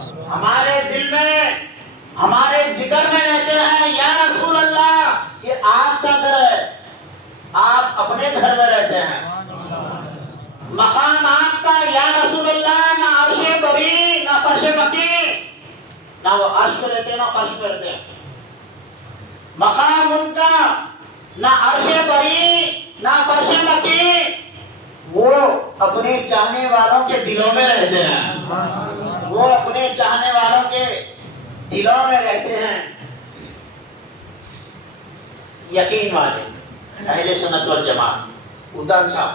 ہمارے دل میں ہمارے جگر میں رہتے ہیں یا رسول اللہ یہ آپ کا گھر ہے، آپ اپنے گھر میں رہتے ہیں، مقام آپ کا یا رسول اللہ نہ عرش بری نہ فرش مکی، نہ وہ عرش پہ رہتے ہیں نہ فرش پہ رہتے ہیں، مقام ان کا نہ عرش بری نہ فرش مکی، وہ اپنے چاہنے والوں کے دلوں میں رہتے ہیں، وہ اپنے چاہنے والوں کے دلوں میں رہتے ہیں۔ یقین والے اہل سنت والجماعت ادان چھاپ،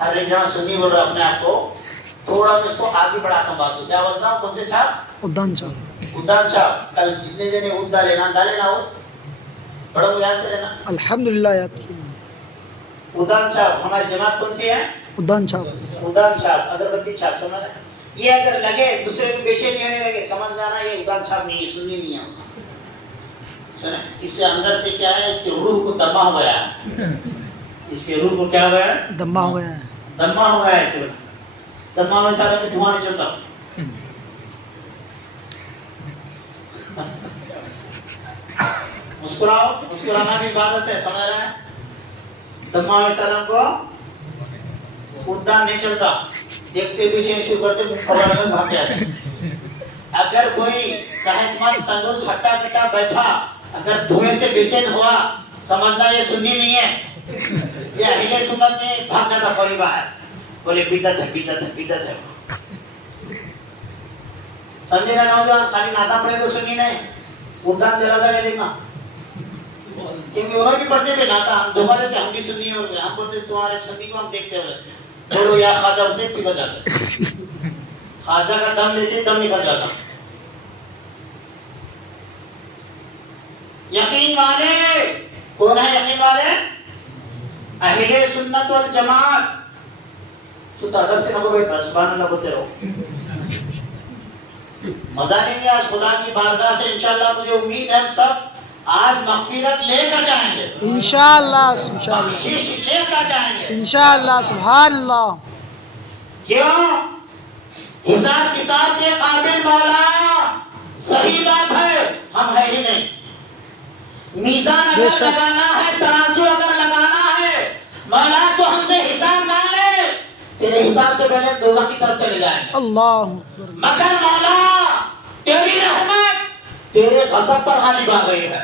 ہر ایک جہاں سنی بول رہا اپنے آپ کو، تھوڑا میں اس کو آگے بڑھاتا ہوں بات کو، کیا بولتا ہوں؟ کون سے چھاپ؟ ادان چھاپ۔ ادان چھاپ۔ کل جتنے جنے اد ڈالے نا ہو بڑوں کو یاد کرے نا، الحمدللہ یاد کی۔ ادان چھاپ ہماری جماعت کون سی ہے؟ ادان چھاپ۔ ادان چھاپ، اگربتی چھاپ، سمجھ رہے ہیں؟ یہ اگر لگے دوسرے کو بیچے نہیں ہونے لگے، سمجھ جانا یہ ادان چھاپ نہیں ہے، سننی نہیں ہے۔ سنیں اس سے اندر سے کیا ہے، اس کے روح کو دمہ ہو گیا ہے، اس کے روح کو کیا ہو گیا ہے؟ دمہ ہو گیا ہے۔ دمہ ہو گیا ہے، ایسے دمہ میں سارا کہ دھواں نہیں چلتا۔ مسکراؤ، مسکرانا بھی عبادت ہے، سمجھ رہے ہیں؟ دمہ علیہ السلام کو ادان نہیں چلتا، دیکھتے پیچھے شروع کرتے خبر میں بھاگ جاتے۔ اگر کوئی صحت مند تندرست ہٹا کٹا بیٹھا اگر دھوئیں سے بے چین ہوا، سمجھنا یہ سنی نہیں ہے، یہ اہل سنت نے بھاگ جاتا فوری باہر، بولے بدعت ہے بدعت ہے بدعت ہے۔ سمجھے نا نوجوان، خالی ناتا پڑھے تو سنی نہیں، ادان جلاتا نہیں دیکھنا، کیونکہ انہوں بھی پڑھتے پہ ناتا، ہم جو بات ہے ہم بھی سنی ہے، ہم بولتے تمہارے سنی کو ہم دیکھتے ہوئے بولو یا خواجہ اپنے پگھل جاتا ہے، خواجہ کا دم لیتے دم نکل جاتا۔ یقین والے کون ہے؟ یقین والے اہل سنت والجماعت۔ تو ادب سے نہ کو بیٹھ، سبحان اللہ بولتے رہو، مزہ نہیں ہے۔ آج خدا کی بارگاہ سے انشاءاللہ مجھے امید ہے ہم سب آج مغفرت لے کر جائیں گے، انشاءاللہ بخشش لے کر جائیں گے انشاءاللہ۔ سبحان اللہ۔ کیوں؟ حساب کتاب کے قابل مولا، صحیح بات ہے ہم ہے ہی نہیں، میزان اگر لگانا ہے، ترازو اگر لگانا ہے مولا تو ہم سے حساب نہ لے، تیرے حساب سے پہلے دوزخ کی طرف چلے جائیں گے، اللہ مگر مولا تیری رحمت تیرے غضب پر غالب آ گئی ہے،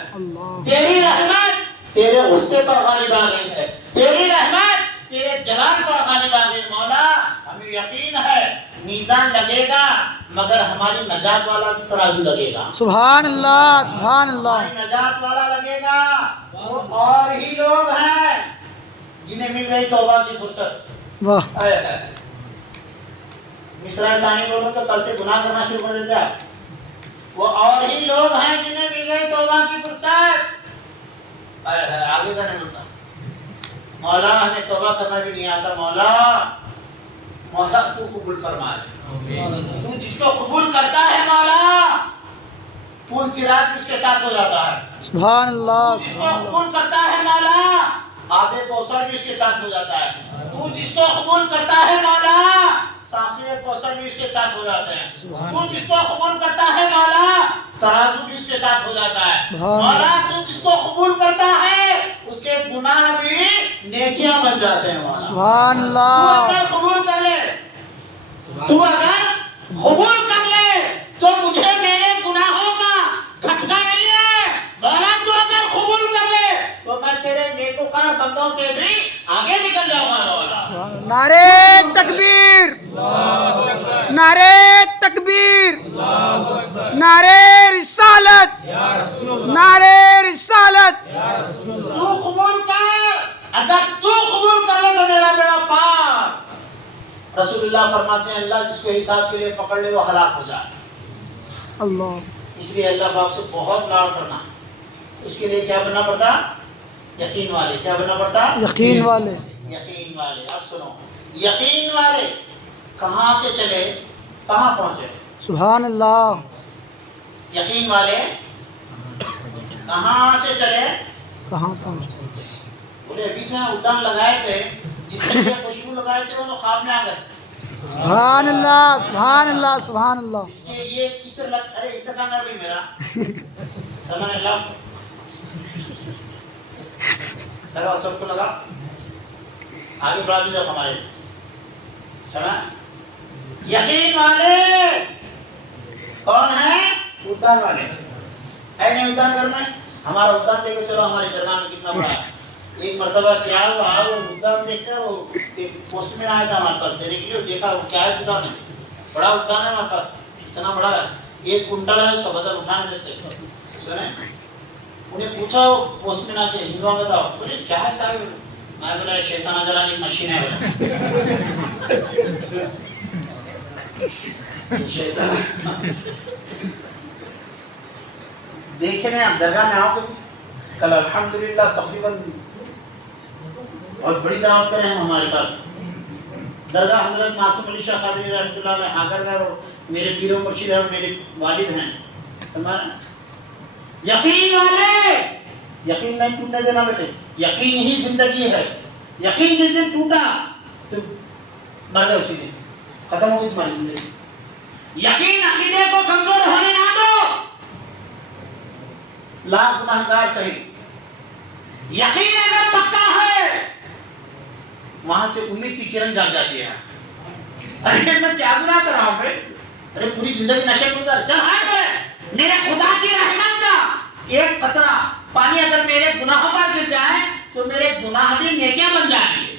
تیری رحمت تیرے غصے پر غالب آ گئی ہے، تیری رحمت تیرے جلال پر غالب آ گئی۔ مولا ہمیں یقین ہے میزان لگے گا مگر ہماری نجات والا ترازو لگے گا، سبحان اللہ سبحان اللہ۔ ہماری نجات والا لگے گا۔ وہ اور ہی لوگ ہیں جنہیں مل گئی توبہ کی فرصت۔ واہ، مصرع ثانی بولو تو کل سے گناہ کرنا شروع کر دیتے آپ۔ وہ اور ہی لوگ ہیں جنہیں مل گئی توبہ کی فرصت۔ آگے کا نہیں ملتا، مولا ہمیں توبہ کرنا بھی نہیں آتا، مولا مولا تو قبول فرما لے، تو جس کو قبول کرتا ہے مولا پول صراط بھی اس کے ساتھ ہو جاتا ہے، سبحان اللہ جس کو قبول کرتا ہے مولا آب کوثر بھی اس کے ساتھ ہو جاتا ہے، تو جس کو قبول کرتا ہے مولا ساقی کوثر بھی اس کے ساتھ ہو جاتے ہیں، تو جس کو قبول کرتا ہے مولا ترازو بھی اس کے ساتھ ہو جاتا ہے، مولا تو جس کو قبول کرتا ہے اس کے گناہ بھی نیکیاں بن جاتے ہیں مولا۔ سبحان تو اللہ۔ اگر قبول کر لے، تو اگر قبول کر لے تو مجھے میرے گناہوں کا کھٹکا نہیں ہے مولا، تو اگر قبول کر لے تو میں تیرے نیکوکار بندوں سے بھی آگے نکل جاؤں گا مولا۔ نعرے تکبیر، نعرے تکبیر، نعرے رسالت، نعرے رسالت۔ تو قبول کر، اگر تو قبول کر لے تو میرا بیڑا پار۔ رسول اللہ فرماتے ہیں اللہ جس کو حساب کے لیے پکڑ لے وہ ہلاک ہو جائے، اللہ، اس لیے اللہ پاک سے بہت لاڑ کرنا، اس کے لیے کیا بننا پڑتا؟ یقین والے۔ کیا بننا پڑتا؟ یقین والے۔ یقین والے۔ اب سنو، یقین والے کہاں سے چلے کہاں پہنچے؟ سبحان اللہ۔ یقین والے کہاں سے چلے کہاں پہنچے؟ بولے ابھی جو ہے ادان لگائے تھے، جس کے لیے خوشبو لگائے تھے وہ خواب میں آ گئے، سبحان اللہ سبحان اللہ سبحان اللہ. اس کے یہ اتر لگ ارے اتر کا نہ بھی میرا سمجھ اللہ لگاؤ سب کو لگا آگے بڑھاتے جاؤ ہمارے سے سمجھ یقین والے کون ہے ادان والے ہے نہیں ادان گھر میں ہمارا ادان دیکھو چلو ہماری درگاہ میں کتنا بڑا ہے ایک مرتبہ کیا ہوا وہ ادان دیکھ کر وہ ایک پوسٹ مین آیا تھا ہمارے پاس دینے کے لیے دیکھا وہ کیا ہے ادان ہے بڑا ادان ہے ہمارے پاس اتنا بڑا ہے 1 کنٹل ہے اس کا وزن اٹھا نہیں سکتے سنیں انہیں پوچھا وہ پوسٹ مین آ کے ہندوؤں میں تھا بولے کیا ہے صاحب میں بولا شیطانہ جلانے کی مشین ہے بولا شیطانہ دیکھیں نا آپ درگاہ میں آؤ کبھی کل الحمدللہ تقریباً بہت بڑی دعوت کرے ہیں ہمارے پاس درگاہ حضرت معصوم علی شاہ قادری رحمۃ اللہ علیہ آگر گھر میرے پیر و مرشد اور میرے والد ہیں سمجھ یقین والے یقین نہیں ٹوٹنے دینا بیٹے یقین ہی زندگی ہے یقین جس دن ٹوٹا تو مر گئے اسی دن ختم ہو گئی تمہاری زندگی یقین عقیدے کو کمزور ہونے نہ دو لاکھ گناہگار صحیح یقین اگر پکا ہے وہاں سے امید کی کرن جاگ جاتی ہے ارے میں کیا گناہ کر رہا ہوں بھائی ارے پوری زندگی نشے میں گزار چل ہٹ پہ میرے خدا کی رحمت کا ایک قطرہ پانی اگر میرے گناہوں پر گر جائے تو میرے گناہ بھی نیکیاں بن جائیں گے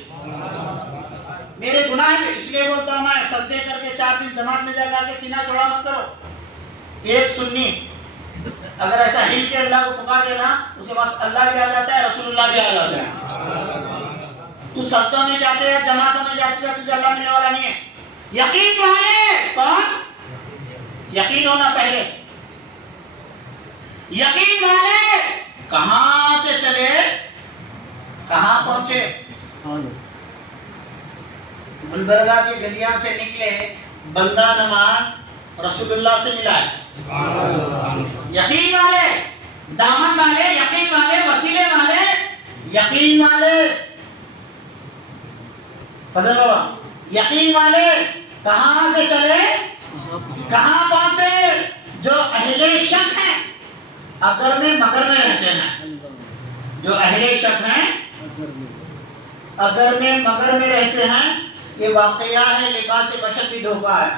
میرے گناہ بھی اس لیے بولتا ہوں میں سجدے کر کے 4 دن جماعت میں جا کے سینہ چوڑا مت کرو ایک سنی اگر ایسا ہل کے اللہ کو پکار دینا اس کے پاس اللہ بھی آ جاتا ہے رسول اللہ بھی آ جاتا ہے تو سجدوں میں جاتے ہیں جماعتوں میں جاتے ہیں تجھے اللہ ملنے والا نہیں ہے یقین والے کون یقین ہونا پہلے یقین والے کہاں سے چلے کہاں پہنچے گلبرگہ کی گلیاں سے نکلے بندہ نماز رسول اللہ سے ملا ہے یقین والے دامن والے یقین والے وسیلے والے یقین والے فضل بابا یقین والے کہاں سے چلے کہاں پہنچے جو اہل شک ہیں اگر میں مگر میں رہتے ہیں جو اہل شک ہیں اگر میں مگر میں رہتے ہیں یہ واقعہ ہے لباس بشر بھی دھوکہ ہے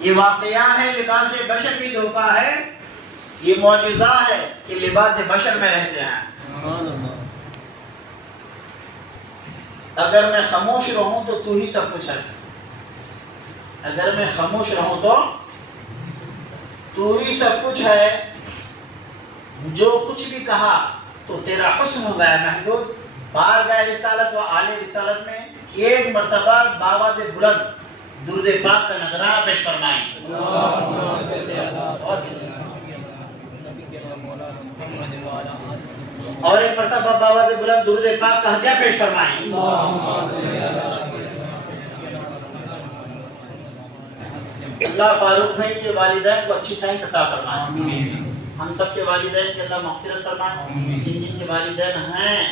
یہ واقعہ ہے لباس بشر بھی دھوکہ ہے یہ معجزہ ہے کہ لباس بشر میں رہتے ہیں اگر میں خاموش رہوں تو ہی سب کچھ ہے اگر میں خاموش رہوں تو ہی سب کچھ ہے جو کچھ بھی کہا تو تیرا حسن ہو گیا محدود بارگاہ رسالت و آل رسالت میں ایک مرتبہ باواز بلند درود پاک کا نذرانہ پیش فرمائیں اور ایک مرتبہ باواز بلند درود پاک کا ہدیہ پیش فرمائیں اللہ فاروق بھائی کے والدین کو اچھی صحت عطا فرمائے ہم سب کے والدین کے اللہ مغفرت فرمائے جن جن کے والدین ہیں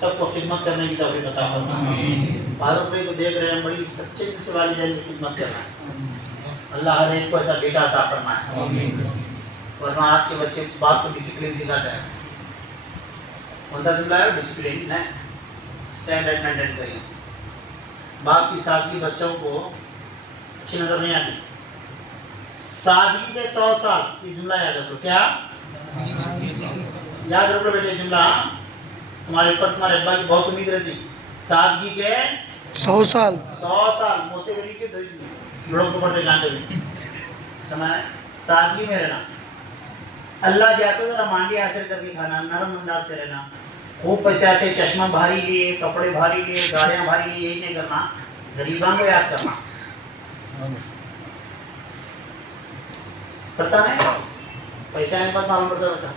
سب کو خدمت کرنے کی توفیق عطا فرمائے فاروق بھائی کو دیکھ رہے ہیں بڑی سچے دل سے والدین کی خدمت کر رہے ہیں اللہ ہر ایک کو ایسا بیٹا عطا فرمائے ورنہ آج کے بچے بات کو ڈسپلن سکھاتے ہیں کون سا جملہ ہے ڈسپلن ہے اسٹینڈرڈ مینٹین کریے باپ کی سادگی بچوں کو اچھی نظر نہیں آتی سادگی کے 100 سال یہ جملہ یاد رکھو کیا یاد رکھو بیٹے یہ جملہ تمہارے اوپر تمہارے ابا کی بہت امید رہتی سادگی کے 100 سال موتے گلی کے لوڑوں کو پڑھتے جانتے ہوئے سمجھ سادگی میں رہنا اللہ جاتے ذرا مانڈی حاصل کر کے کھانا نرم انداز سے رہنا خوب پیسے آتے چشمہ بھاری لیے کپڑے بھاری لیے گاڑیاں بھاری لیے یہی نہیں کرنا غریباں کو یاد کرنا پڑھتا نہیں پیسے آنے کے بعد معلوم پڑتا بیٹا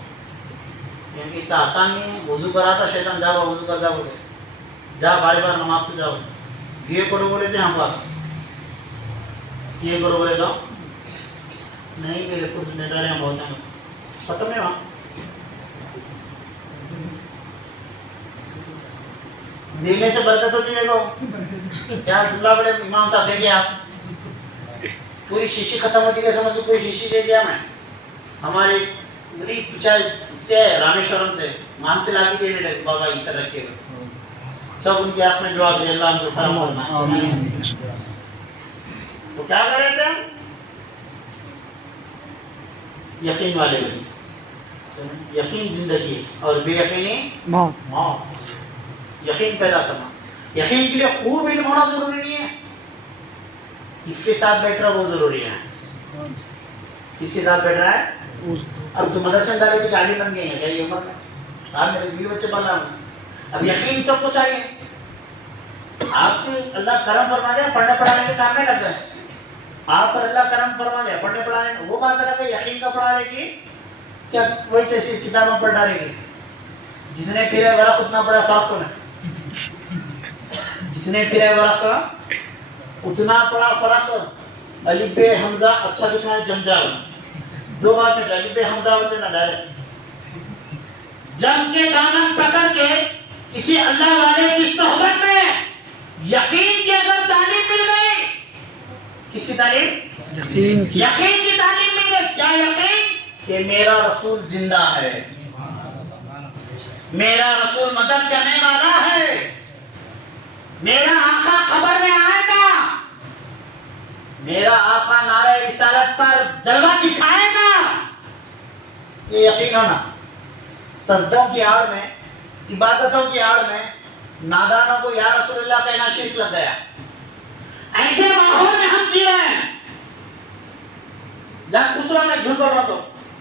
کیونکہ اتنا آسان نہیں ہے وضو کرا تھا شیطان جا وضو کر جا بولے جا بار بار نماز کو جاؤ یہ کرو بولے تھے ہم بات یہ کرو بولے جاؤ نہیں میرے کچھ ذمہ داریاں بہت ہیں ختم ہے وہاں دینے سے برکت ہوتی ہے دیکھو کیا سلا بڑے امام صاحب دیکھیں آپ پوری شیشی ختم ہوتی ہے سمجھ کے پوری شیشی دے دیا میں ہمارے چاہے سے رامیشورم سے مان سے لا کے دینے لگے بابا ادھر رکھے سب ان کی آنکھ میں دعا کرے اللہ ان کو کرم فرمائے تو کیا کر رہے تھے ہم یقین والے بنی یقین زندگی اور بے یقینی موت یقین پیدا کرنا یقین کے لیے خوب علم ہونا ضروری نہیں ہے کس کے ساتھ بیٹھ رہا وہ ضروری ہے کس کے ساتھ بیٹھ رہا ہے اب تو مدرسے میں ڈالے تو عالم بن گئے ہیں کیا یہ عمر میں صاحب میرے بیوی بچے بن رہا ہوں اب یقین سب کو چاہیے آپ کے اللہ کرم فرما دیا پڑھنے پڑھانے کے کام میں لگ گئے آپ پر اللہ کرم فرما دیا پڑھنے پڑھانے میں وہ بات الگ ہے یقین کا پڑھا رہے گی کیا وہی جیسی کتابوں پر ڈالے گی جتنے پھرے ورق اتنا بڑا فرق ہونا جتنے پھرے ورق اتنا بڑا فرق الف بے حمزہ اچھا لکھا ہے جنجال دو بات میں چاہیے بے حمزہ بول دینا ڈائریکٹ جم کے دامن پکڑ کے کسی اللہ والے کی صحبت میں یقین کی اگر تعلیم مل گئی کس کی تعلیم یقین کی تعلیم مل گئی کیا یقین کہ میرا رسول زندہ ہے میرا رسول مدد کرنے والا ہے میرا آقا خبر میں آئے گا میرا آقا نعرہ رسالت پر جلوہ دکھائے گا یہ یقین ہونا سجدوں کی آڑ میں عبادتوں کی آڑ میں نادانوں کو یا رسول اللہ کہنا شرک لگ گیا ایسے ماحول میں ہم جی رہے ہیں جب پوچھ رہا میں جھوٹ بول رہا تو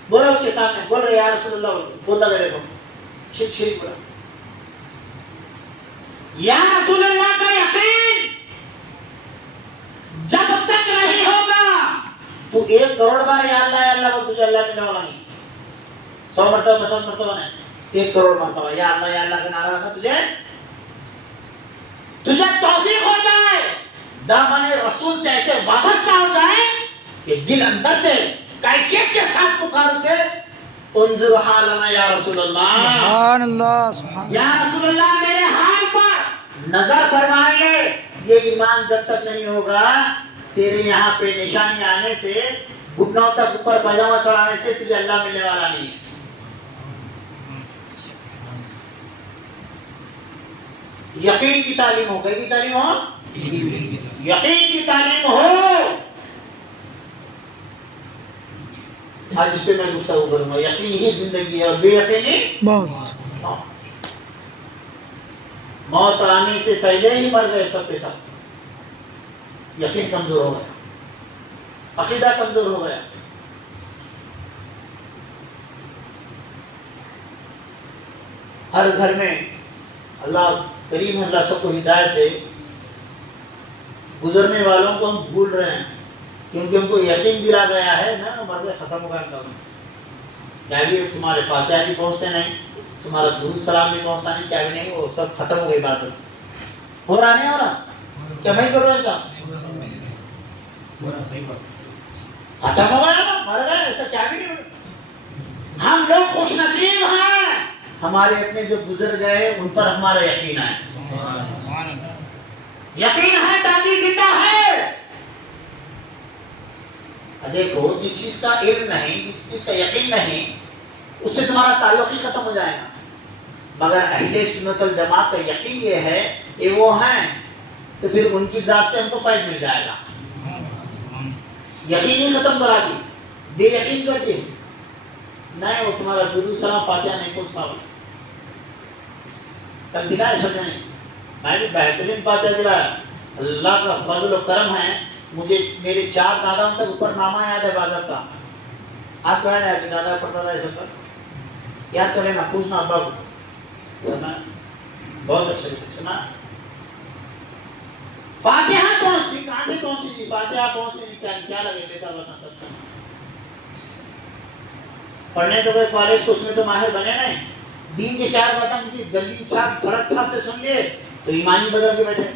بول رہا اس کے سامنے بول رہے یا رسول اللہ بولتا گئے دیکھو شرک بولا یا رسول اللہ کا یقین جب تک نہیں ہوگا تو 1 کروڑ بار یا اللہ بول تجھے اللہ ملنے والا نہیں 100 مرتبہ 50 مرتبہ نہیں 1 کروڑ مرتبہ یا اللہ کا نعرہ لگا تجھے توفیق ہو جائے دامن رسول سے ایسے وابستہ ہو جائے کہ دل اندر سے کیفیت کے ساتھ پکار اٹھے انظر حالنا یا رسول اللہ سبحان اللہ سبحان یا رسول اللہ میرے حال پر نظر فرمائیے یہ ایمان جب تک نہیں ہوگا تیرے یہاں پہ نشانی آنے سے گھٹنوں تک اوپر پاجامہ چڑھانے سے تجھے اللہ ملنے والا نہیں ہے یقین کی تعلیم ہو گئی تعلیم ہو یقین کی تعلیم ہو آج اس پہ میں گفتگو کروں گا یقین ہی زندگی ہے اور بے یقینی موت موت آنے سے پہلے ہی مر گئے سب کے سب یقین کمزور ہو گیا عقیدہ کمزور ہو گیا ہر گھر میں اللہ کریم اللہ سب کو ہدایت دے گزرنے والوں کو ہم بھول رہے ہیں کیونکہ ہم کو یقین دلا گیا ہے نا مر گئے ختم ہو گیا کیا بھی تمہارے فاتحہ بھی پہنچتے نہیں تمہارا درود سلام بھی پہنچتا نہیں کیا بھی نہیں وہ سب ختم ہو گئی بات ہو رہا نہیں ہو رہا کیا میں کر رہا ہوں صاحب ختم ہو گیا نا مر گئے ایسا کیا بھی نہیں ہو ہم لوگ خوش نصیب ہیں ہمارے اپنے جو گزر گئے ان پر ہمارا یقین ہے یقین ہے دادی زندہ ہے دیکھو جس چیز کا علم نہیں جس چیز کا یقین نہیں اس سے تمہارا تعلق ہی ختم ہو جائے گا مگر اہل سنت والجماعت کا یقین یہ ہے کہ وہ ہیں تو پھر ان کی ذات سے ہم کو فیض مل جائے گا یقین ہی ختم کرا دی بے یقین کرتی نہیں وہ تمہارا درود سلام فاتحہ نہیں پہنچتا کل دلا ہے سمجھے نہیں میں بھی بہترین فاتحہ دلا اللہ کا فضل و کرم ہے مجھے میرے 4 دادا تک اوپر نامہ یاد ہے باضابطہ آپ کو یاد ہے کہ دادا پڑھتا تھا ایسا پر یاد کر لینا پوچھنا ابا کو سنا بہت اچھا سنا فاتحہ پہنچتی کہاں سے پہنچتی تھی فاتحہ پہنچتی کیا لگے بیکار بنا سب سنا پڑھنے تو گئے کالج کو اس میں تو ماہر بنے نہیں دین کے 4 باتیں کسی گلی چھاپ سڑک چھاپ سے سن لیے تو ایمانی بدل کے بیٹھے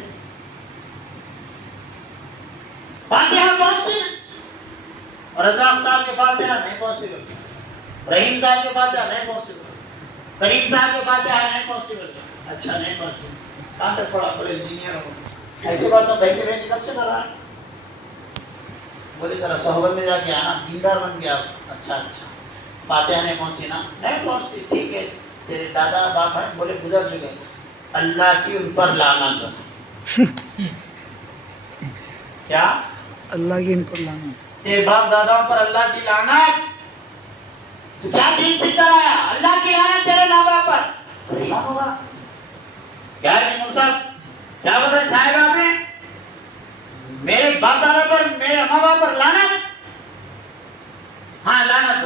فاتحہ پہنچتی اور رزاق صاحب کے فاتحہ نہیں پہنچتی رحیم صاحب کے فاتحہ نہیں پہنچتی کریم صاحب کے فاتحہ نہیں پہنچتی اچھا نہیں پہنچتی کہاں تک پڑھا؟ بولے انجینئر ہو. ایسی بات تو بہن بہن کب سے کر رہا ہے؟ بولے ذرا صحبت میں جا کے آنا، دیندار بن گیا. اچھا اچھا فاتحہ نہیں پہنچی نا؟ نہیں پہنچتی. ٹھیک ہے تیرے دادا باپ ہیں؟ بولے گزر چکے. اللہ کی ان پر لعنت. کیا؟ اللہ کی ان پر لعنت. تیرے باپ داداؤں پر اللہ کی لعنت. تو کیا دین سیکھتا رہا؟ اللہ کی لعنت تیرے ماں باپ پر. پریشان ہوگا. کیا ہے مول صاحب کیا بول رہے صاحب آپ نے؟ میرے باپ دادا پر میرے ماں باپ پر لعنت؟ ہاں لعنت.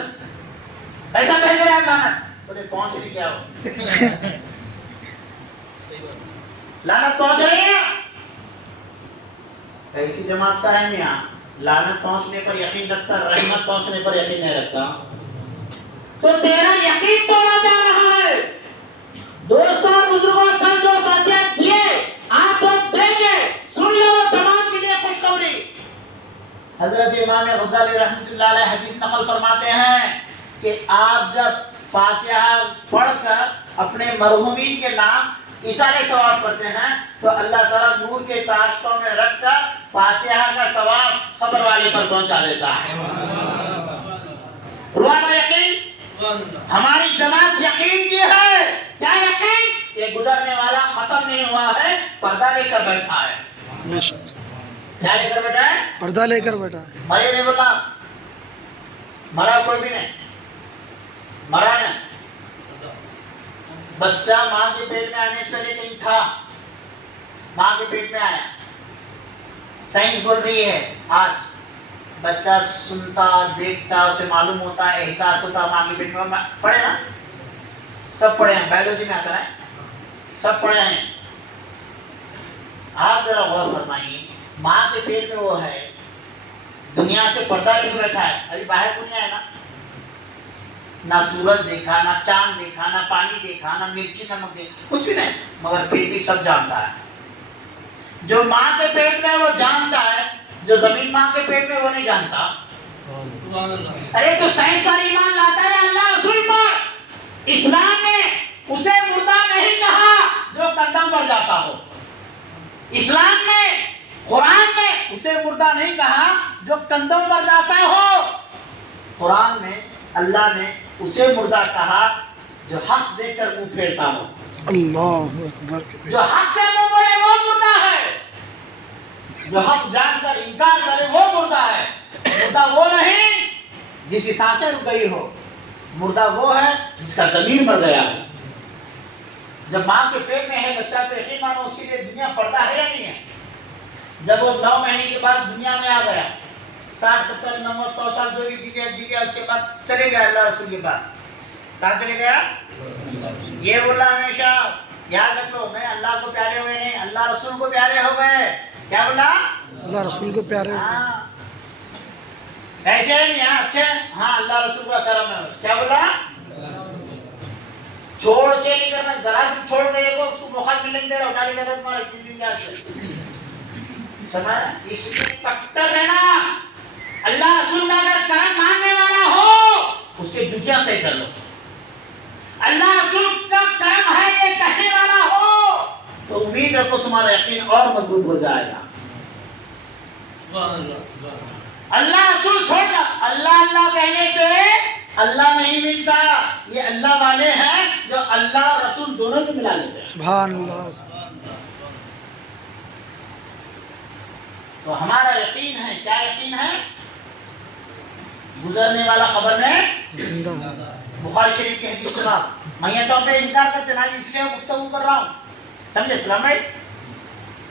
ایسا کہہ رہے ہیں لعنت؟ بولے پہنچ نہیں کیا ہو؟ لعنت پہنچ رہی ہے. ایسی جماعت کا ہے میاں لعنت پہنچنے پر یقین رکھتا، رحمت پہنچنے پر یقین نہیں رکھتا. تو تیرا یقین توڑا جا رہا ہے. دوستوں اور بزرگوں کل جو فاتحہ دیے آپ لوگ دیں گے، سن لو تمام کے لیے خوشخبری. حضرت امام غزالی رحمۃ اللہ علیہ حدیث نقل فرماتے ہیں کہ آپ جب فاتحہ پڑھ کر اپنے مرحومین کے نام ایصال ثواب پڑھتے ہیں تو اللہ تعالیٰ نور کے تاشتوں میں رکھ کر فاتحہ کا ثواب قبر والے پر پہنچا دیتا ہے. روانہ یقین ہماری جماعت یقین کی ہے. کیا یقین؟ کہ گزرنے والا ختم نہیں ہوا ہے، پردہ لے کر بیٹھا ہے. بے شک کیا لے کر بیٹھا ہے؟ پردہ لے کر بیٹھا ہے. میں نہیں بولا مرا کوئی بھی نہیں، مرا نہیں. بچہ ماں کے پیٹ میں آنے سے پہلے نہیں تھا، ماں کے پیٹ میں آیا. سائنس بول رہی ہے آج بچہ سنتا دیکھتا، اسے معلوم ہوتا ہے، احساس ہوتا ماں کے پیٹ میں. پڑھے نا؟ سب پڑھے ہیں، بایولوجی میں آتا ہے، سب پڑھے ہیں. آپ ذرا غور فرمائیے، ماں کے پیٹ میں وہ ہے، دنیا سے پردہ لے کے بیٹھا ہے. ابھی باہر دنیا ہے نا، نہ سورج دیکھا، نہ چاند دیکھا، نہ پانی دیکھا، نہ مرچی نمک دیکھا، کچھ بھی نہیں، مگر پھر بھی سب جانتا ہے. جو ماں کے پیٹ میں وہ جانتا ہے، جو زمین ماں کے پیٹ میں وہ نہیں جانتا. ارے تو سائنس والا ایمان لاتا ہے اللہ رسول پر. اسلام نے اسے مردہ نہیں کہا جو کندھم پر جاتا ہو. اسلام نے قرآن میں اسے مردہ نہیں کہا جو کندھوں پر جاتا ہو. قرآن میں اللہ نے اسے مردہ کہا جو حق دے کر منہ پھیرتا ہو. اللہ اکبر. جو حق سے منہ پھیرے وہ مردہ ہے، جو حق جان کر انکار کرے وہ مردہ ہے. مردہ وہ نہیں جس کی سانسیں رک گئی ہو، مردہ وہ ہے جس کا ضمیر مر گیا ہو. جب ماں کے پیٹ میں ہے بچہ تو یقین مانو اس کے لیے دنیا پردہ ہے یا نہیں ہے. جب وہ 9 مہینے کے بعد دنیا میں آ گیا، 60 70 90 100 سال جو بھی جی گیا، اس کے بعد چلے گیا اللہ رسول کے پاس. کہاں چلے گیا؟ یہ بولا ہمیشہ یاد رکھ لو، میں اللہ کو پیارے ہوئے نہیں، اللہ رسول کو پیارے ہو گئے. کیا بولا؟ اللہ رسول کو پیارے. ہاں ایسے ہے نہیں؟ ہاں اچھا ہاں اللہ رسول کا کرم ہے. کیا بولا؟ چھوڑ کے نہیں کرنا. ذرا تم چھوڑ گئے کو اس کو موقع ملنے نہیں دے رہا، اٹھا لے جاتا تمہارے 3 دن کے آج سمجھا؟ اس لیے کٹر رہنا. اللہ رسول کا اگر کرم ماننے والا ہو اس کے جوتیاں صحیح کر لو. اللہ رسول کا کرم ہے یہ کہنے والا ہو تو امید رکھو تمہارا یقین اور مضبوط ہو جائے گا. اللہ رسول چھوڑ کر اللہ اللہ کہنے سے اللہ نہیں ملتا. یہ اللہ والے ہیں جو اللہ اور رسول دونوں کو ملا لیتے ہیں. سبحان اللہ. تو ہمارا یقین ہے. کیا یقین ہے؟ گزرنے والا خبر میں زندہ. بخاری شریف کی حدیث سنا. میتوں پہ انکار کرتے نا، اس لیے گفتگو کر رہا ہوں. سمجھے اسلام بھائی؟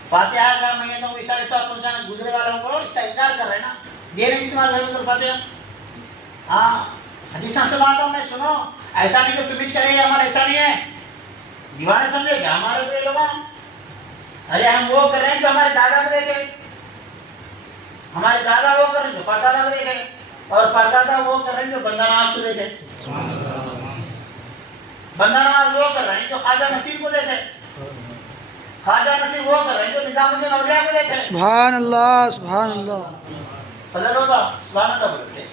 فاتحہ کا میتوں کو اشارے سے پہنچانا، گزرے والوں کو اس کا انکار کر رہے ہیں نا. دے نہیں تمہارے گھر میں فاتحہ. ہاں حدیث سناتا ہوں میں، سنو. ایسا نہیں کہ تم کرے یہ ہمارا ایسا نہیں ہے. دیوانے سمجھے کیا ہمارے کوئی لوگ؟ ارے ہم وہ کر رہے ہیں جو ہمارے دادا کو دیکھے، ہمارے دادا وہ کر رہے ہیں جو پردادا کو دیکھے، اور پردادا وہ کر رہے ہیں جو بندہ نواز کو دیکھے. بندہ نواز وہ کر رہے ہیں جو خواجہ نصیر کو دیکھے، خواجہ نصیر وہ کر رہے ہیں جو نظام الدین اولیاء کو دیکھے. سبحان اللہ. سبحان اللہ. فضل بابا سبحان اللہ بولتے.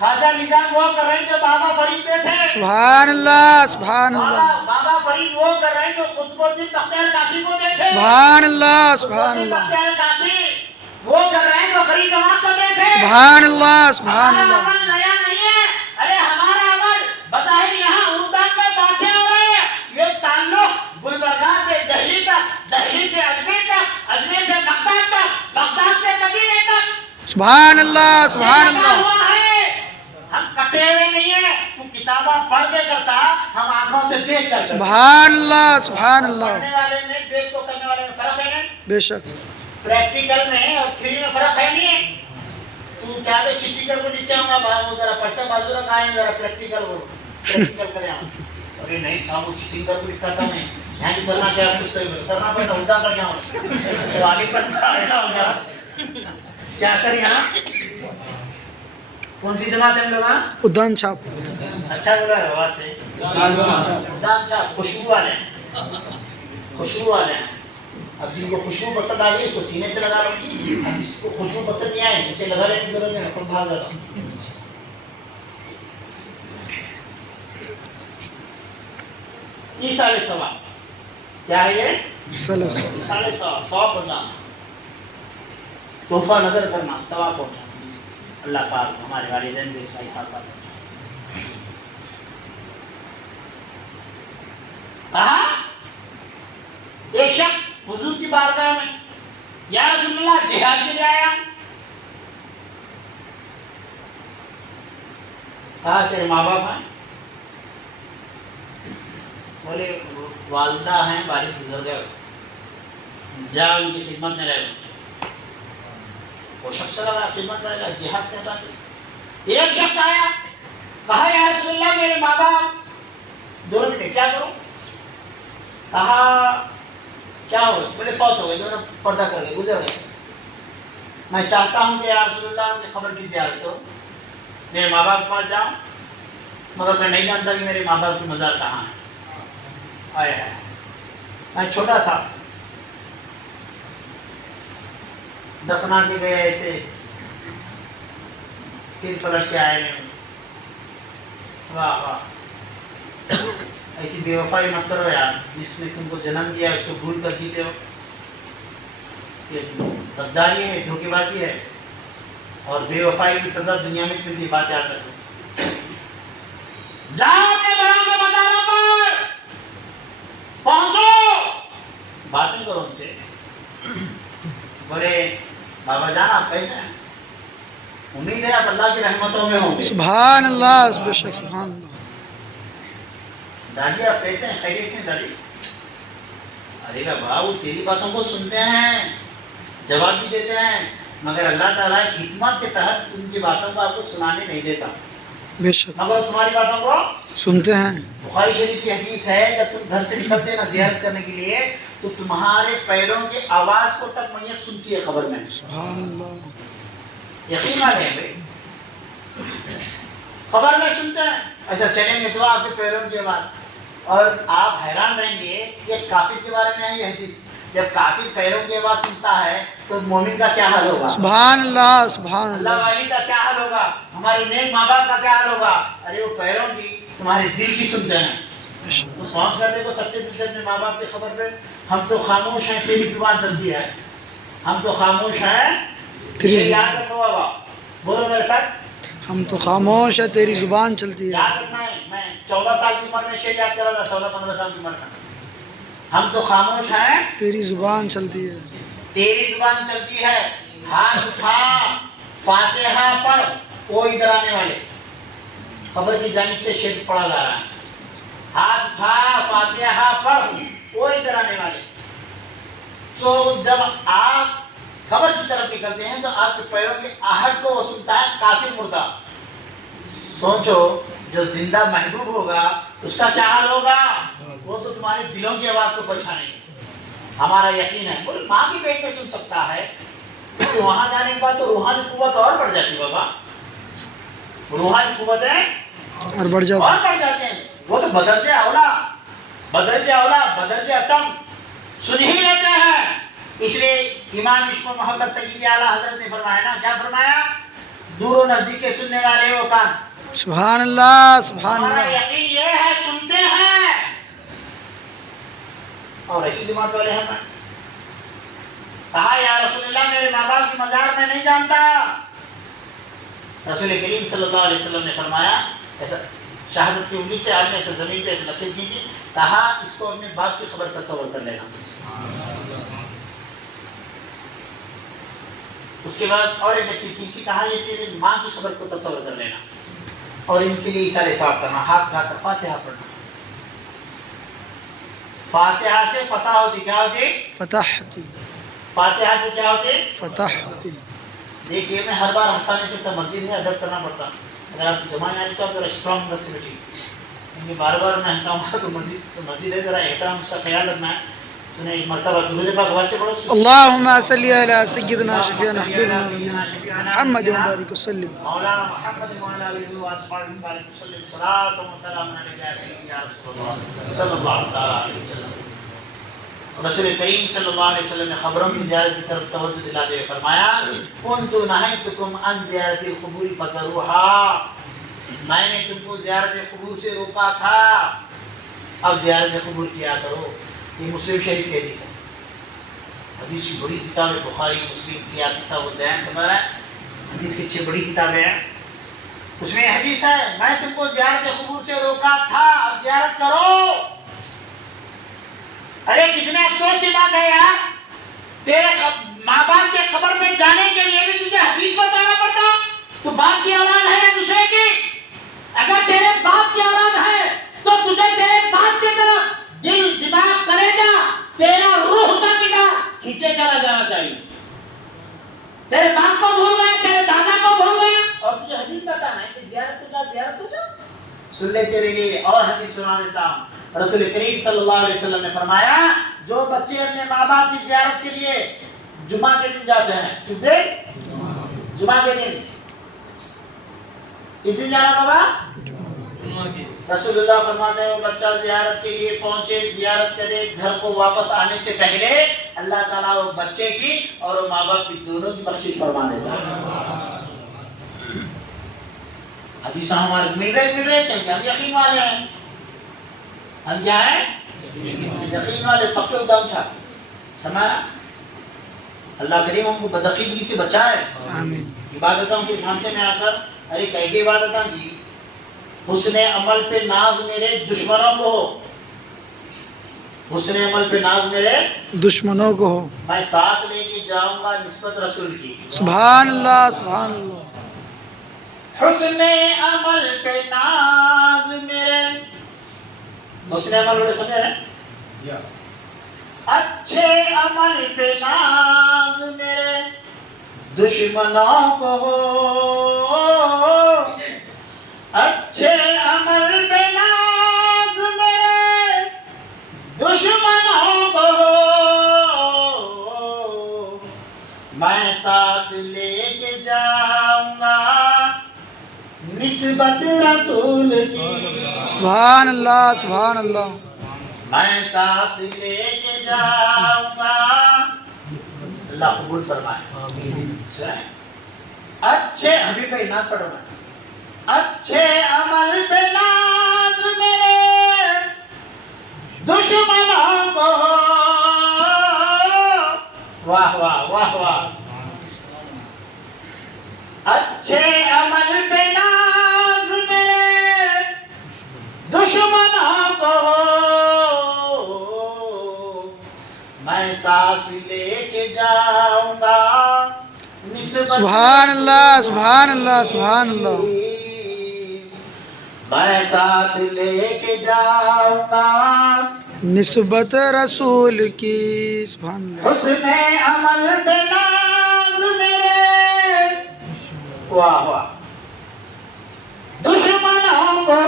خواجہ نظام وہ کر رہے ہیں جو بابا فرید تھے. سبحان اللہ سبحان اللہ بابا فرید وہ کر رہے ہیں جو قطب الدین بختیار کاکی کو دیکھے. سبحان اللہ قطب سبحان الدین اللہ بختیار کاکی وہ کر رہے ہیں جو غریب نواز کو دیکھے. سبحان اللہ سبحان ہمارا اللہ عمل نیا نہیں ہے. ارے ہمارا عمل بظاہر یہاں اردان میں واقع ہو رہے ہیں. یہ تعلق گلبرگہ سے دہلی تک، دہلی سے اجمیر تک، اجمیر سے بغداد تک، بغداد سے مدینے تک سبحان اللہ سبحان لگا اللہ ہوا ہے. ہم کٹے ہوئے نہیں ہیں. تو کتاباں پڑھ کے کرتا، ہم آنکھوں سے دیکھ کر کرتا. سبحان اللہ سبحان اللہ پڑھنے والے میں دیکھ کو کرنے والے میں فرق ہے نا. بے شک پریکٹیکل میں اور تھیوری میں فرق ہے نہیں ہے. تو کیا بے چھٹی کر کو لکھ کے آؤں گا وہ ذرا پرچہ بازو رکھا ہے ذرا پریکٹیکل کریں آپ. ارے نہیں صاحب وہ چیٹنگ کر کو لکھا تھا میں یہاں بھی کرنا کیا کچھ کرنا پڑتا الٹا کر کے آؤں تو آگے بڑھتا ہے نا ہوگا کیا کریں یہاں. کون سی جماعت ہے ہم لوگ ہاں؟ ادان چھاپ اچھا بولا ہے آواز سے. ادان چھاپ خوشبو والے ہیں، خوشبو والے ہیں. اب جن کو خوشبو پسند آ گئی اس کو سینے سے لگا لو. اب جس کو خوشبو پسند نہیں آئے اسے لگا لینے کی ضرورت ہے، خود بھاگ جاتا. ایسال ثواب کیا ہے یہ؟ ایسال ثواب، ثواب پہنچانا، تحفہ نظر کرنا، ثواب پہنچانا. اللہ پاک ہمارے والدین بھی اس کا حصہ پہنچانا. کہا ایک شخص حضور کی بارگاہ میں یا رسول اللہ جہاد کے لیے آیا. کہا تیرے ماں باپ ہیں؟ بولے والدہ ہیں، والد گزر گئے، جا ان کی خدمت میں رہے. وہ شخص لگا خدمت میں رہے گا، جہاد سے ہٹا دے. ایک شخص آیا کہا یا رسول اللہ میرے ماں باپ دونوں میں کیا کروں؟ کہا کیا ہو گئے؟ بولے فوت ہو گئے، دونوں پردہ کر گئے، گزر گئے. میں چاہتا ہوں کہ یا رسول اللہ ان کی خبر کی زیارت کرو، میرے ماں باپ کے پاس جاؤں، مگر میں نہیں جانتا کہ میرے ماں باپ کی مزار کہاں ہے. آیا ہے میں چھوٹا تھا، دفنا کے گئے ایسے پھر پلٹ کے آئے میں. واہ واہ، ایسی بے وفائی مت کرو یار. جس نے تم کو جنم دیا اس کو بھول کر جیتے ہو. یہ غداری ہے، دھوکے بازی ہے، اور بے وفائی کی سزا دنیا میں ملتی ہے. بات یاد رکھو. جاؤ اپنے بڑوں کے مزاروں پر پہنچو، باتیں کرو ان سے. بولے بابا جان آپ کیسے ہیں؟ امید ہے آپ اللہ کی رحمتوں میں ہوں گے. سبحان اللہ بے شک سبحان اللہ. دادی آپ کیسے ہیں؟ خیریت سے ہیں دادی؟ ارے بابا وہ تیری باتوں کو سنتے ہیں، جواب بھی دیتے ہیں، مگر اللہ تعالیٰ کی حکمت کے تحت ان کی باتوں کو آپ کو سنانے نہیں دیتا. بے شک مگر تمہاری باتوں کو سنتے ہیں. بخاری شریف کی حدیث ہے جب تم گھر سے نکلتے نا زیارت کرنے کے لیے تو تمہارے پیروں کی آواز کو تک میت سنتی ہے خبر میں. سبحان اللہ. یقین والے ہیں بھائی، خبر میں سنتے ہیں. اچھا چلیں گے تو آپ کے پیروں کی آواز. اور آپ حیران رہیں گے کہ کافر کے بارے میں ہے یہ حدیث. جب کافر پیروں کی آواز سنتا ہے تو مومن کا کیا حال ہوگا؟ سبحان اللہ سبحان اللہ اللہ. والی کا کیا حال ہوگا؟ ہمارے نیک ماں باپ کا کیا حال ہوگا؟ ارے وہ پیروں کی تمہارے دل کی سنتے ہیں. تو پہنچ کر دیکھو سچے دل سے اپنے ماں باپ کی خبر پہ. ہم تو خاموش ہیں، تیری زبان چلتی ہے. ہم تو خاموش ہیں، تیری یاد رکھو بابا، بولو میرے ساتھ. ہم تو خاموش ہے، تیری زبان چلتی ہے. یاد رکھنا ہے. میں 14 سال کی عمر میں شعر یاد کر رہا تھا، 14-15 سال کی عمر میں. ہم تو خاموش ہیں، تیری زبان چلتی ہے. تیری زبان چلتی ہے. ہاتھ اٹھا فاتحہ پڑھ، وہ ادھر آنے والے. خبر کی جانب سے شعر پڑھا جا رہا ہے. ہاتھ اٹھا فاتحہ پڑھ، وہ ادھر آنے والے. تو جب آپ خبر کی طرف نکلتے ہیں تو آپ کے پیروں کی آہٹ کو وہ سنتا ہے کافر مردہ. سوچو جو زندہ محبوب ہوگا اس کا کیا حال ہوگا؟ وہ تو تمہارے دلوں کی آواز کو پہچانے گے. ہمارا یقین ہے. بولے ماں کی پیٹ میں سن سکتا ہے تو وہاں جانے کے بعد تو روحانی قوت اور بڑھ جاتی ہے بابا. روحانی قوتیں اور بڑھ جاتی اور بڑھ جاتے ہیں. وہ تو بدرجہ اولا، بدرجہ اولا، بدرجہ اتم سن ہی لیتے ہیں. اس لیے امام عشق و محبت سید اعلیٰ حضرت نے فرمایا نا، کیا فرمایا؟ دور و نزدیک کے سننے والے وہ کان. سبحان اللہ سبحان ہمارا اللہ. یقین یہ ہے سنتے ہیں. اور ایسی جماعت والے ہیں. کہا یا رسول اللہ میرے ماں باپ کی مزار میں نہیں جانتا. رسول کریم صلی اللہ علیہ وسلم نے فرمایا ایسا شہادت کی انگلی سے آپ نے ایسے زمین پہ ایسے لکیر کیجیے. کہا اس کو اپنے باپ کی خبر تصور کر لینا. اس کے بعد اور ایک لکیر کیجیے. کہا یہ تیرے ماں کی خبر کو تصور کر لینا اور ان کے لیے اشارے صاف کرنا. ہاتھ اٹھا کر فاتحہ پڑھنا. فاتحہ سے فتح ہوتی. کیا ہوتی؟ فتح ہوتی. فاتحہ سے کیا ہوتی؟ فتح ہوتی. دیکھیے میں ہر بار ہنسانے سے تو مزید ہے ادب کرنا پڑتا. اگر آپ کی جمع آ رہی تو آپ ذرا اسٹرانگ سے بیٹھیے. کیونکہ بار بار میں ہنساؤں گا تو مزید ہے ذرا احترام اس کا خیال رکھنا ہے. سنیں ایک مرتبہ درود پاک آواز سے پڑھو. اللهم صل على سيدنا شفيعنا حبيبنا محمد وبارك وسلم. مولانا محمد وعلى آله وأصحابه وبارك وسلم. صلاة وسلام عليك يا سيدي يا رسول الله صلی اللہ تعالی علیہ وسلم. رسول کریم صلی اللہ علیہ وسلم نے خبروں کی زیارت کی طرف توجہ دلاتے ہوئے فرمایا كنت نهيتكم عن زیارت القبور فزوروها. میں نے تم کو زیارت قبور سے روکا تھا اب زیارت قبور کیا کرو. یہ مسلم شریف کی حدیث ہے. حدیث کی بڑی کتاب ہے. بخاری مسلم سیاست و الدیان سمجھ رہا ہے. حدیث کی 6 بڑی کتابیں ہیں. اس میں حدیث ہے میں تم کو زیارت قبور سے روکا تھا اب زیارت کرو. ارے کتنے افسوس کی بات ہے یار. تیرے ماں باپ کے قبر پہ جانے کے لیے بھی تجھے حدیث بتانا پڑتا. تو باپ کی اولاد ہے یا دوسرے کی؟ اگر تیرے باپ کی اولاد ہے تو تجھے تیرے باپ کی طرف دل دماغ کلیجا تیرا روح کا قصہ کھینچے چلا جانا چاہیے. تیرے باپ کو بھول گئے تیرے دادا کو بھول گئے اور تجھے حدیث بتانا ہے کہ زیارت کو جا زیارت کو جا. سن لے تیرے لیے اور حدیث سنا دیتا ہوں. رسول کریم صلی اللہ علیہ وسلم نے فرمایا جو بچے اپنے ماں باپ کی زیارت کے لیے جمعہ کے دن جاتے ہیں. کس دن؟ جمعہ کے دن. کس دن جانا بابا؟ رسول اللہ فرماتے ہیں وہ بچہ زیارت کے لیے پہنچے زیارت کرے گھر کو واپس آنے سے پہلے اللہ تعالیٰ وہ بچے کی اور وہ ماں باپ کی دونوں کی بخشش فرما دیتا ہے. حدیث ہمارے مل رہے کیا ہم یقین والے ہیں. ہم کیا ہیں؟ یقین والے پکے ادام چھا سمانا. اللہ کریم ہم کو بدعقیدگی سے بچائے. آمین. عبادتوں کے سانچے میں آ کر ارے کہہ کے عبادتیں جی حسن عمل پہ ناز میرے دشمنوں کو ہو. حسن عمل پہ ناز میرے دشمنوں کو ہو. میں ساتھ لے کے جاؤں گا نسبت رسول کی. سبحان اللہ سبحان اللہ. حسن عمل پہ ناز میرے حسن عمل بڑے سمجھے رہے اچھے عمل پہ ناز میرے دشمنوں کو ہو. اچھے عمل پہ ناز میرے دشمنوں کو ہو. میں ساتھ لے کے جاؤں گا نسبت رسول کی. سبحان اللہ سبحان اللہ. میں ساتھ لے کے جاؤں گا. اللہ قبول فرمائے. اچھے ابھی پہ نعت پڑھو میں. اچھے عمل پہ ناز میرے دشمنوں کو ہو. واہ واہ واہ واہ. اچھے عمل پہ ناز میرے دشمنوں کو ہو. میں ساتھ لے کے جاؤں گا سبحان اللہ سبحان اللہ سبحان اللہ. میں ساتھ لے کے جاؤں گا نسبت رسول کی. سبحان اللہ. حسن عمل پہ ناز میرے واہ واہ دشمنوں کو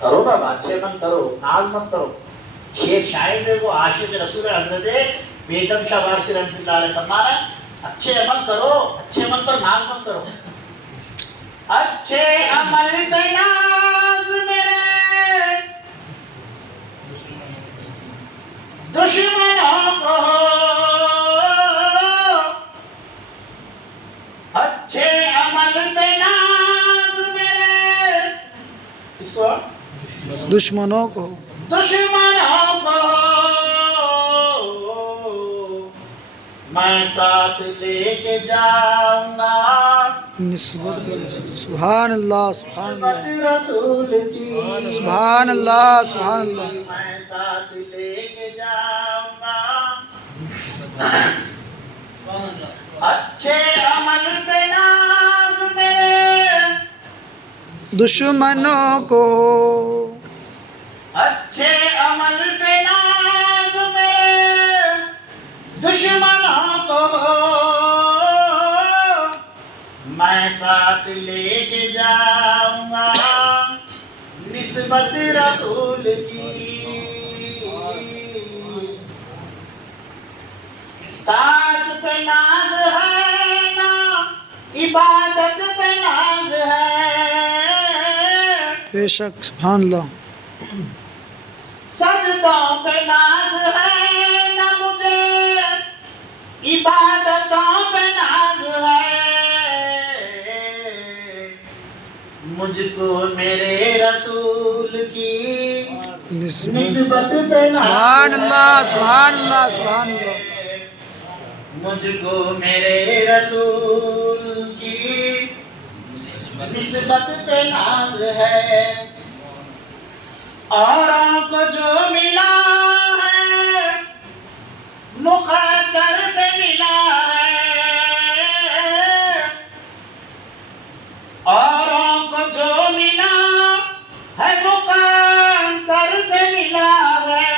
کرو بابا. اچھے من کرو ناز مت کرو. یہ شاعر ہے وہ عاشق رسول حضرت بیگم شاہ وارثی رحمۃ اللہ علیہ فرما رہا ہے اچھے عمل کرو اچھے عمل پر ناز مت کرو. اچھے عمل پہ ناز میرے دشمنوں کو ہو. دشمنوں کو دشمنوں کو میں ساتھ لے کے جاؤں گا نسبت سبحان اللہ سبحان نسبت اللہ رسول کی سبحان اللہ سبحان اللہ میں ساتھ لے کے جاؤں گا اچھے عمل پہ ناز میرے دشمنوں کو اچھے عمل پہ ناز میرے دشمنوں کو میں ساتھ لے کے جاؤں گا نسبت رسول کی طاعت پہ ناز ہے نا عبادت پہ ناز ہے بے شک سبحان اللہ سجدوں پہ ناز ہے نہ مجھے عبادتوں پہ ناز ہے مجھ کو میرے رسول کی نسبت پہ ناز سبحان اللہ سبحان اللہ سبحان اللہ مجھ کو میرے رسول کی نسبت پہ ناز ہے اوروں کو جو ملا ہے مقدر سے ملا ہے اوروں کو جو ملا ہے مقدر سے ملا ہے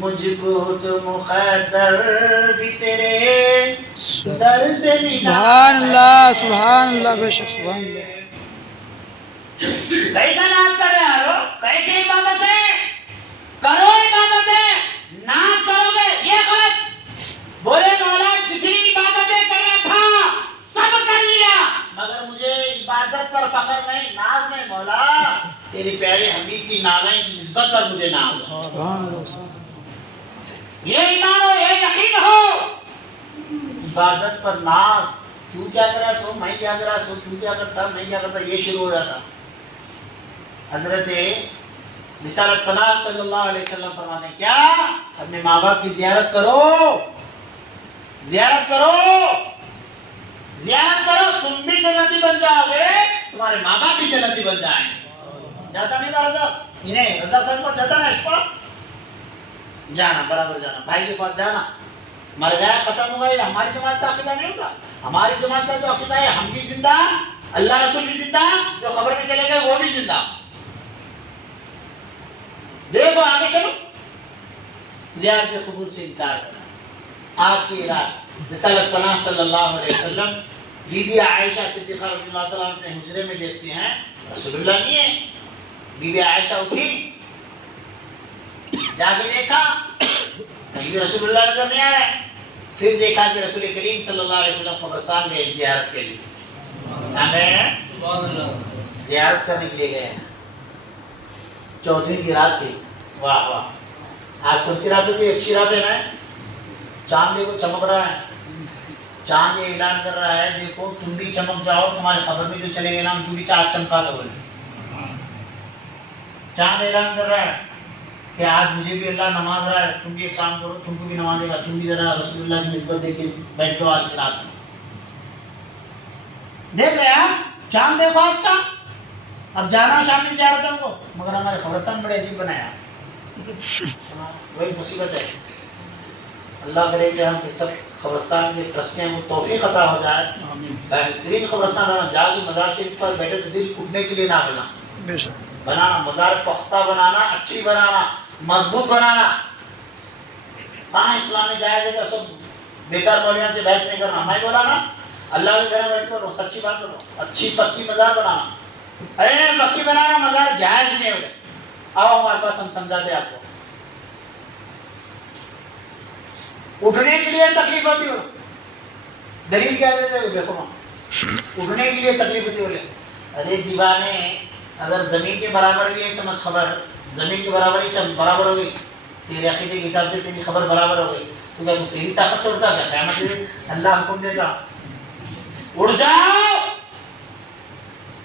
مجھ کو تو مقدر بھی تیرے در سے ملا سبحان اللہ سبحان اللہ بے شک سبحان اللہ کئی کا ناز کر رہے ہیں کئی کی عبادتیں کرو عبادتیں ناز کرو گے یہ غلط بولے مولا جتنی عبادتیں کرنا تھا سب کر لیا مگر مجھے عبادت پر فخر نہیں ناز نہیں مولا تیرے پیارے حبیب کی نالائیں کی نسبت پر مجھے ناز ہے سبحان اللہ یہ ایمان ہو یہ یقین ہو عبادت پر ناز تو کیا کرا سو میں کیا کرا سو تو کیا کرتا میں کیا کرتا یہ شروع ہو جاتا حضرت رسالت پناہ صلی اللہ علیہ وسلم فرماتے ہیں کیا اپنے ماں باپ کی زیارت کرو زیارت کرو تم بھی جنتی بن جاؤ گے تمہارے ماں باپ بھی جنتی بن جائیں جاتا نہیں با رضا انہیں رضا صاحب کو جاتا نا اشفا جانا برابر جانا بھائی کے پاس جانا مر گیا ختم ہو گیا یہ ہماری جماعت کا عقیدہ نہیں ہوتا ہماری جماعت کا جو عقیدہ ہے ہم بھی زندہ اللہ رسول بھی زندہ جو خبر میں چلے گئے وہ بھی زندہ دیکھو آگے چلو زیارت قبور سے انکار کرنا آج کی رات رسالت پناہ صلی اللہ علیہ وسلم بی بی عائشہ صدیقہ رضی اللہ تعالیٰ اپنے حجرے میں دیکھتے ہیں رسول اللہ نہیں ہے بی بی عائشہ اٹھی جا کے دیکھا کہیں بھی رسول اللہ نظر نہیں آیا پھر دیکھا کہ رسول کریم صلی اللہ علیہ وسلم قبرستان گئے زیارت کے لیے زیارت کرنے کے لیے گئے ہیں 14ویں کی رات تھی واہ واہ آج کون سی رات ہوتی ہے اچھی رات ہے نا چاند دیکھو چمک رہا ہے چاند یہ اعلان کر رہا ہے دیکھو تم بھی چمک جاؤ تمہارے خبر میں جو چلے گئے نا ان کو بھی چاند چمکا دو چاند اعلان کر رہا ہے کہ آج مجھے بھی اللہ نماز رہا ہے تم بھی ایک کام کرو تم کو بھی نمازے گا تم بھی ذرا رسول اللہ کی نسبت دے کے بیٹھ جاؤ آج کی رات میں دیکھ رہے ہیں چاند دیکھو آج کا اب جانا شام میں زیارتوں کو مگر ہمارے قبرستان بڑے عجیب بنایا وہی مصیبت ہے اللہ کرے کہ ہم سب قبرستان کے ٹرسٹیں وہ توفیق عطا ہو جائے بہترین قبرستان بنا جا کے مزار شریف پر بیٹھے تو دل اٹھنے کے لیے نہ ملا بنانا مزار پختہ بنانا اچھی بنانا مضبوط بنانا کہاں اسلام میں جائز ہے کہ سب بیکار مولیوں سے بحث نہیں کرنا میں بولا نا اللہ کے گھر میں بیٹھ کر سچی بات کرو اچھی پکی مزار بنانا ارے پکی بنانا مزار جائز نہیں ہو رہے آؤ ہمارے پاس ہم سمجھاتے آپ کو اٹھنے کے لیے تکلیف ہوتی ہو دلیل کیا دیتے ہو دیکھو اٹھنے کے لیے تکلیف ہوتی ہو ارے دیوانے اگر زمین کے برابر بھی ہے سمجھ خبر زمین کے برابر ہی برابر ہو گئی تیرے عقیدے کے حساب سے تیری خبر برابر ہو گئی تو کیا تو تیری طاقت سے اٹھتا کیا قیامت سے اللہ حکم دیتا اٹھ جاؤ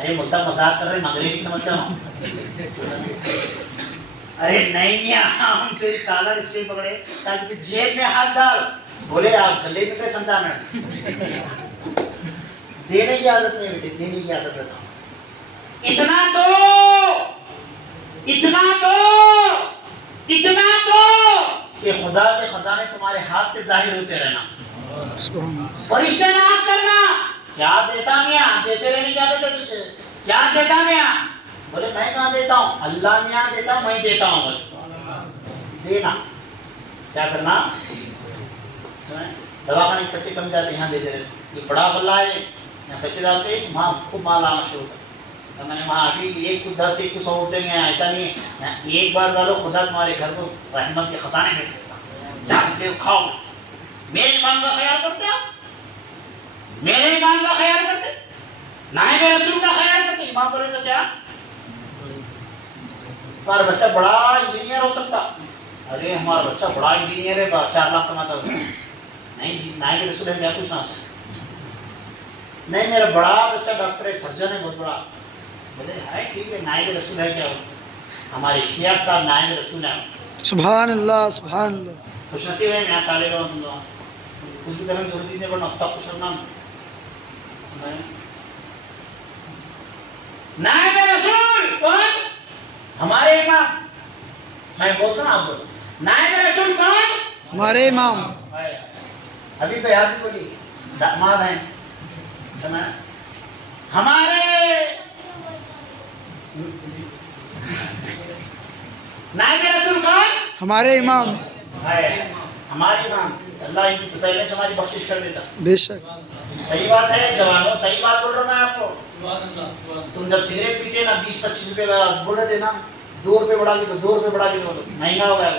ارے مجھ سے مذاق کر رہے مغربی سمجھتا ہوں. ارے نہیں میاں ہم تیری کالر اس لیے پکڑے تاکہ تو جیب میں ہاتھ ڈال. بولے آپ گلے میں سمجھا میں دینے کی عادت نہیں بیٹے, دینے کی عادت رکھا. اتنا دو, اتنا دو, اتنا دو کہ خدا کے خزانے تمہارے ہاتھ سے ظاہر ہوتے رہنا. فرشتے ناز کرنا, کیا دیتا میاں, دیتے رہنے کی عادت ہے تجھے, کیا دیتا میاں. بولے میں کہاں دیتا ہوں, اللہ میاں دیتا ہوں, میں دیتا ہوں. بولے دینا, کیا کرنا, دوا خانے کے پیسے کم جاتے یہاں دیتے رہتے. یہ بڑا بلہ ہے, یہاں پیسے ڈالتے وہاں خوب مال آنا شروع کر. سمجھنے وہاں ابھی ایک کو 10 ایک کو 100 اٹھتے ہیں, ایسا نہیں ہے. ایک بار ڈالو خدا تمہارے گھر کو رحمت کے خزانے بھیج دیتا. جاؤ لے کھاؤ, میرے ایمان کا خیال کرتے آپ, میرے ایمان کا خیال کرتے, نائب رسول کا خیال کرتے. ایمان بولے تو کیا ہمارا بچہ بڑا انجینئر ہو سکتا. ارے ہمارا بچہ بڑا انجینئر ہے, 4 لاکھ کماتا ہوگا. نہیں جی, نائب رسول ہے, کیا پوچھنا سے. نہیں میرا بڑا بچہ ڈاکٹر ہے, سرجن ہے بہت بڑا. بولے ہے ٹھیک ہے, نائب رسول ہے, کیا ہمارے اشتیاق صاحب نائب رسول ہیں. سبحان اللہ, سبحان اللہ. خوش نصیب ہے میں سالے رہا تم لوگ, کچھ بھی کرنے کی ضرورت نہیں پڑنا, اب تک خوش رہنا. نائب رسول کون, ہمارے امام. میں بولتا ہوں آپ بولو, نائب رسول کون, ہمارے امام. ابھی بھائی آپ بولی داماد ہیں, سنا ہمارے نائب رسول کون, ہمارے امام. ہمارے امام. اللہ ان کی طفیل میں ہماری بخشش کر دیتا. بے شک. صحیح بات ہے جوانوں, صحیح بات بول رہا ہوں میں آپ کو. تم جب سگریٹ پیتے نا 20-25 روپے کا بول رہے تھے نا, 2 روپے بڑھا کے دو, 2 روپے بڑھا کے دو, مہنگا ہو گیا.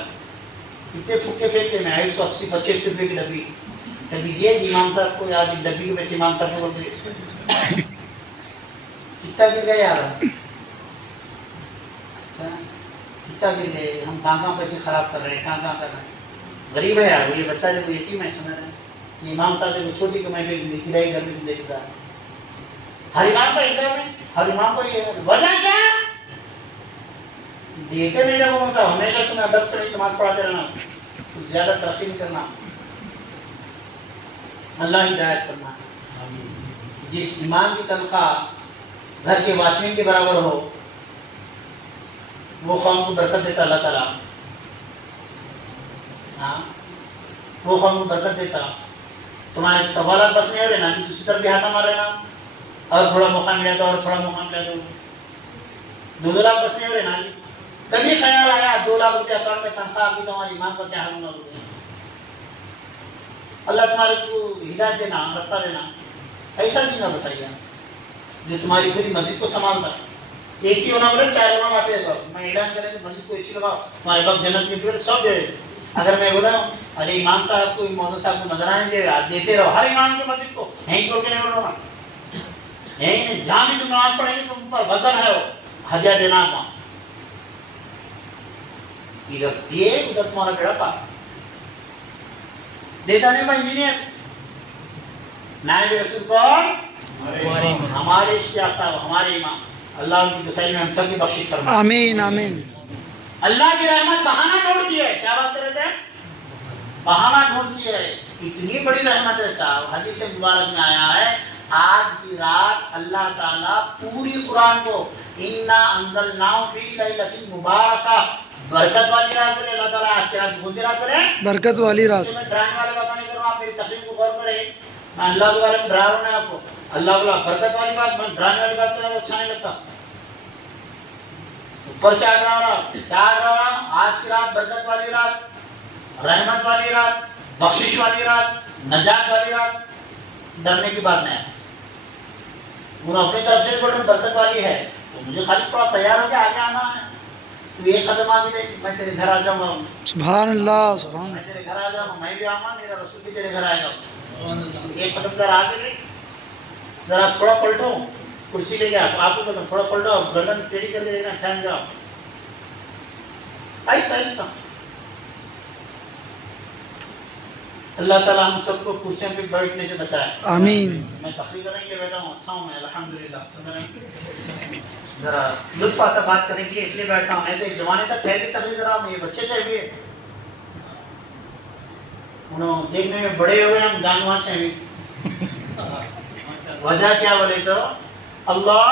کتنے پھوکے پھینکتے میں, 180-85 روپے کی ڈبی. ڈبی دیے جی امام صاحب کو, آج ڈبی کے پیسے امام صاحب نے بول دیے. کتنا گر گئے یار, کتنا گر گئے ہم, کہاں پیسے خراب کر رہے ہیں, کہاں کر رہے ہیں. غریب ہے یار, یہ بچہ جب یتیم ہے, سمجھ رہے ہیں. یہ امام صاحب نے چھوٹی کمائی پہ زندگی کرائے, گھر میں زندگی گزار. ہر امام کا انکم ہے, ہر امام کو یہ وجہ کیا دیتے نہیں جب امام صاحب. ہمیشہ تمہیں ادب سے نماز پڑھاتے رہنا, کچھ زیادہ ترقی نہیں کرنا. اللہ ہدایت کرنا. جس امام کی تنخواہ گھر کے واچ مین کے برابر ہو, وہ قوم کو برکت دیتا اللہ تعالیٰ. ہاں وہ قوم کو برکت دیتا. تمہارے سوالات بس نہیں ہو رہے نا جی, دوسری طرف بھی ہاتھ مار رہے نا, اور تھوڑا موقع ملا تو, اور تھوڑا موقع ملا تو 2 لاکھ بس نہیں ہو رہے نا جی. کبھی خیال آیا 2 لاکھ روپے اکاؤنٹ میں تنخواہ آ گئی تو ہمارے امام کا کیا حل ہوگا. اللہ تمہارے کو ہدایت دینا, رستہ دینا. ایسا نہیں نہ بتائیے جو تمہاری پوری مسجد کو سنبھالتا. اے سی ہونا بولے 4 لوگ آتے ہیں, میں اعلان کرے تو مسجد کو اے سی لگاؤ, تمہارے باپ جنت میں پھر سب دے دیتے. اگر میں بولا ارے امام صاحب کو, موزن صاحب کو نظر آنے دے, آپ دیتے رہو ہر امام کی مسجد کو, یہیں کو نہیں بول رہا, یہیں جہاں بھی تم نماز پڑھیں گے تم پر وزن ہے, وہ حجہ دینا وہاں. ادھر دیے ادھر تمہارا بیڑا پا دیتا نہیں. میں انجینئر نائب رسول کون, ہمارے اشتیاق صاحب, ہمارے امام. اللہ ان کی دفعہ میں ہم سب کی بخشش فرمائے. آمین, آمین. اللہ کی رحمت بہانہ ڈھونڈتی ہے. کیا بات کر رہے تھے, بہانہ ڈھونڈتی ہے. اتنی بڑی رحمت ہے صاحب, حدیث مبارک میں آیا ہے آج کی رات اللہ تعالیٰ پوری قرآن کو اِنَّا أَنزَلْنَاهُ فِي لَيْلَةٍ مُبَارَكَةٍ, برکت والی رات کرے. اللہ تعالیٰ آج کی رات کون سی رات کرے, برکت والی رات. میں ڈرانے والے باتیں نہیں کر رہا ہوں, آپ میری تقریر کو غور کریں. میں اللہ کے بارے میں ڈرا رہا ہوں آپ کو. اللہ بولا برکت والی بات, میں ڈرانے والی بات کرا تو اچھا نہیں لگتا. اوپر سے آ رہا کیا آ رہا, آج کی رات برکت والی رات, رحمت والی رات, بخشش والی رات, نجات والی رات. ڈرنے کی بات نہیں ہے. انہوں اپنی طرف سے بول رہے برکت والی ہے, تو مجھے خالی تھوڑا تیار ہو کے آگے آنا ہے. تو ایک قدم آگے دے, میں تیرے گھر آ جاؤں گا. سبحان اللہ, سبحان میں تیرے گھر آ جاؤں گا, میں بھی آؤں گا, میرا رسول بھی تیرے گھر آئے گا. ایک قدم ذرا آگے لے, ذرا تھوڑا پلٹو, کرسی لے گیا آپ کو بولتا تھوڑا پلٹو, گردن ٹیڑھی کر کے دیکھنا, اچھا نہیں جاؤ, آہستہ آہستہ. اللہ تعالیٰ ہم سب کو کرسیوں پہ بیٹھنے سے بچائے. آمین. میں تقریر کرنے کے لیے بیٹھا ہوں, اچھا ہوں میں الحمدللہ. سمجھ رہے ہیں, ذرا لطف آتا بات کرنے کے لیے اس لیے بیٹھا ہوں. میں تو ایک زمانے تک ٹھہر کے تقریر کر رہا ہوں, یہ بچے تھے بھی انہوں دیکھنے میں بڑے ہوئے, ہم جانواں ہیں بھی. وجہ کیا بولے تو اللہ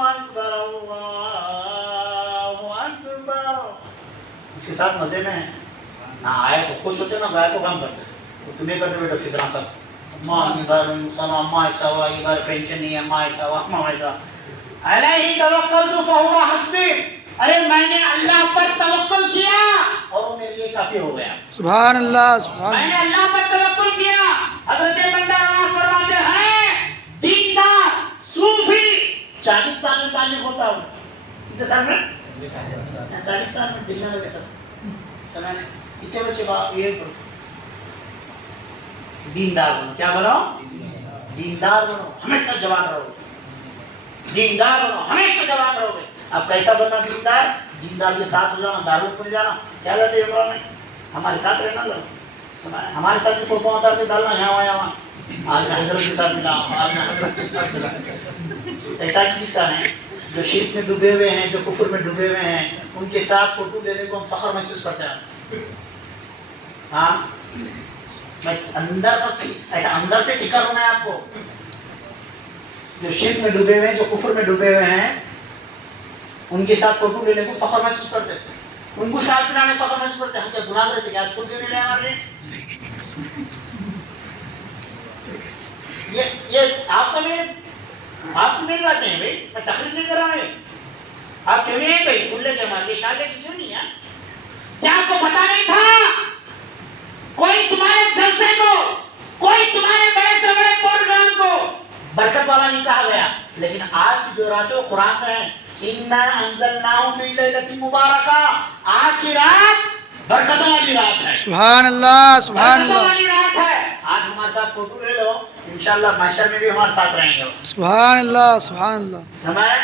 اکبر اللہ اکبر, اس کے ساتھ مزے میں ہیں. نہ آئے تو خوش ہوتے, نہ گائے تو غم کرتے. وہ تمہیں کرتے بیٹا فکرہ سب اماں یہ بار سنو اماں ایسا ہوا, یہ بار پینشن نہیں ہے, اماں ایسا ہوا, اماں ایسا. علیہ توکلت فہو حسبی, ارے میں نے اللہ پر توکل کیا اور وہ میرے لیے کافی ہو گیا. سبحان اللہ. سبحان میں نے اللہ پر توکل کیا. حضرت بندہ نواز فرماتے ہیں دیندار صوفی 40 سال میں بالغ ہوتا ہوں. کتنے سال میں؟ 40 سال میں. دلنے لگے سب سمجھنے اتنے بچے یہ کرو دیندار بنو. کیا بنو؟ دیندار بنو, ہمیشہ جوان رہو. دیندار بنو, ہمیشہ جوان رہو گے. اب کیسا بننا دیندار؟ دیندار کے ساتھ ہو جانا, دارالعلوم میں جانا. کیا کہتے ہیں عمرہ میں ہمارے ساتھ رہنا, ہمارے ساتھ بھی فوٹو اتار کے ڈالنا یہاں وہاں. آج میں حضرت کے ساتھ ملا ہوں, آج میں حضرت کے ساتھ ملا. ایسا نہیں دکھتا ہے. جو شرک میں ڈوبے ہوئے ہیں, جو کفر میں ڈوبے ہوئے ہیں, ان کے ساتھ فوٹو لینے کو ہم فخر محسوس کرتے ہیں. ہاں میں اندر کا ایسا اندر سے فکر ہونا ہے آپ کو. جو شرک میں ڈوبے ہوئے ہیں, جو کفر میں ڈوبے ہوئے ہیں, ان کے ساتھ فوٹو لینے کو فخر محسوس کرتے ہیں. ان کو شال پلانے فخر محسوس کرتے ہیں. ہم کیا گناہ کرتے کیا خود کے لیے ہمارے لیے؟ یہ آپ کو میری باتیں ہیں بھائی, میں تقریر نہیں کر رہا ہوں. آپ کیوں نہیں ہیں بھائی کھلے کے ہمارے لیے شالے کی کیوں نہیں ہے؟ کیا آپ کو پتا نہیں تھا کوئی تمہارے جلسے کو, کوئی تمہارے بڑے سے بڑے پروگرام کو برکت والا نہیں کہا گیا, لیکن آج کی جو رات ہے وہ قرآن میں ہے. اِنَّا أَنزَلْنَاهُ فِي لَيْلَةٍ مُبَارَكَةٍ, آج کی رات برکتوں والی رات ہے. سبحان اللہ. سبحان برکتوں اللہ. والی رات ہے. آج ہمارے ساتھ فوٹو لے لو, انشاءاللہ محشر میں بھی ہمارے ساتھ رہیں گے. سبحان اللہ. سبحان اللہ. سمجھ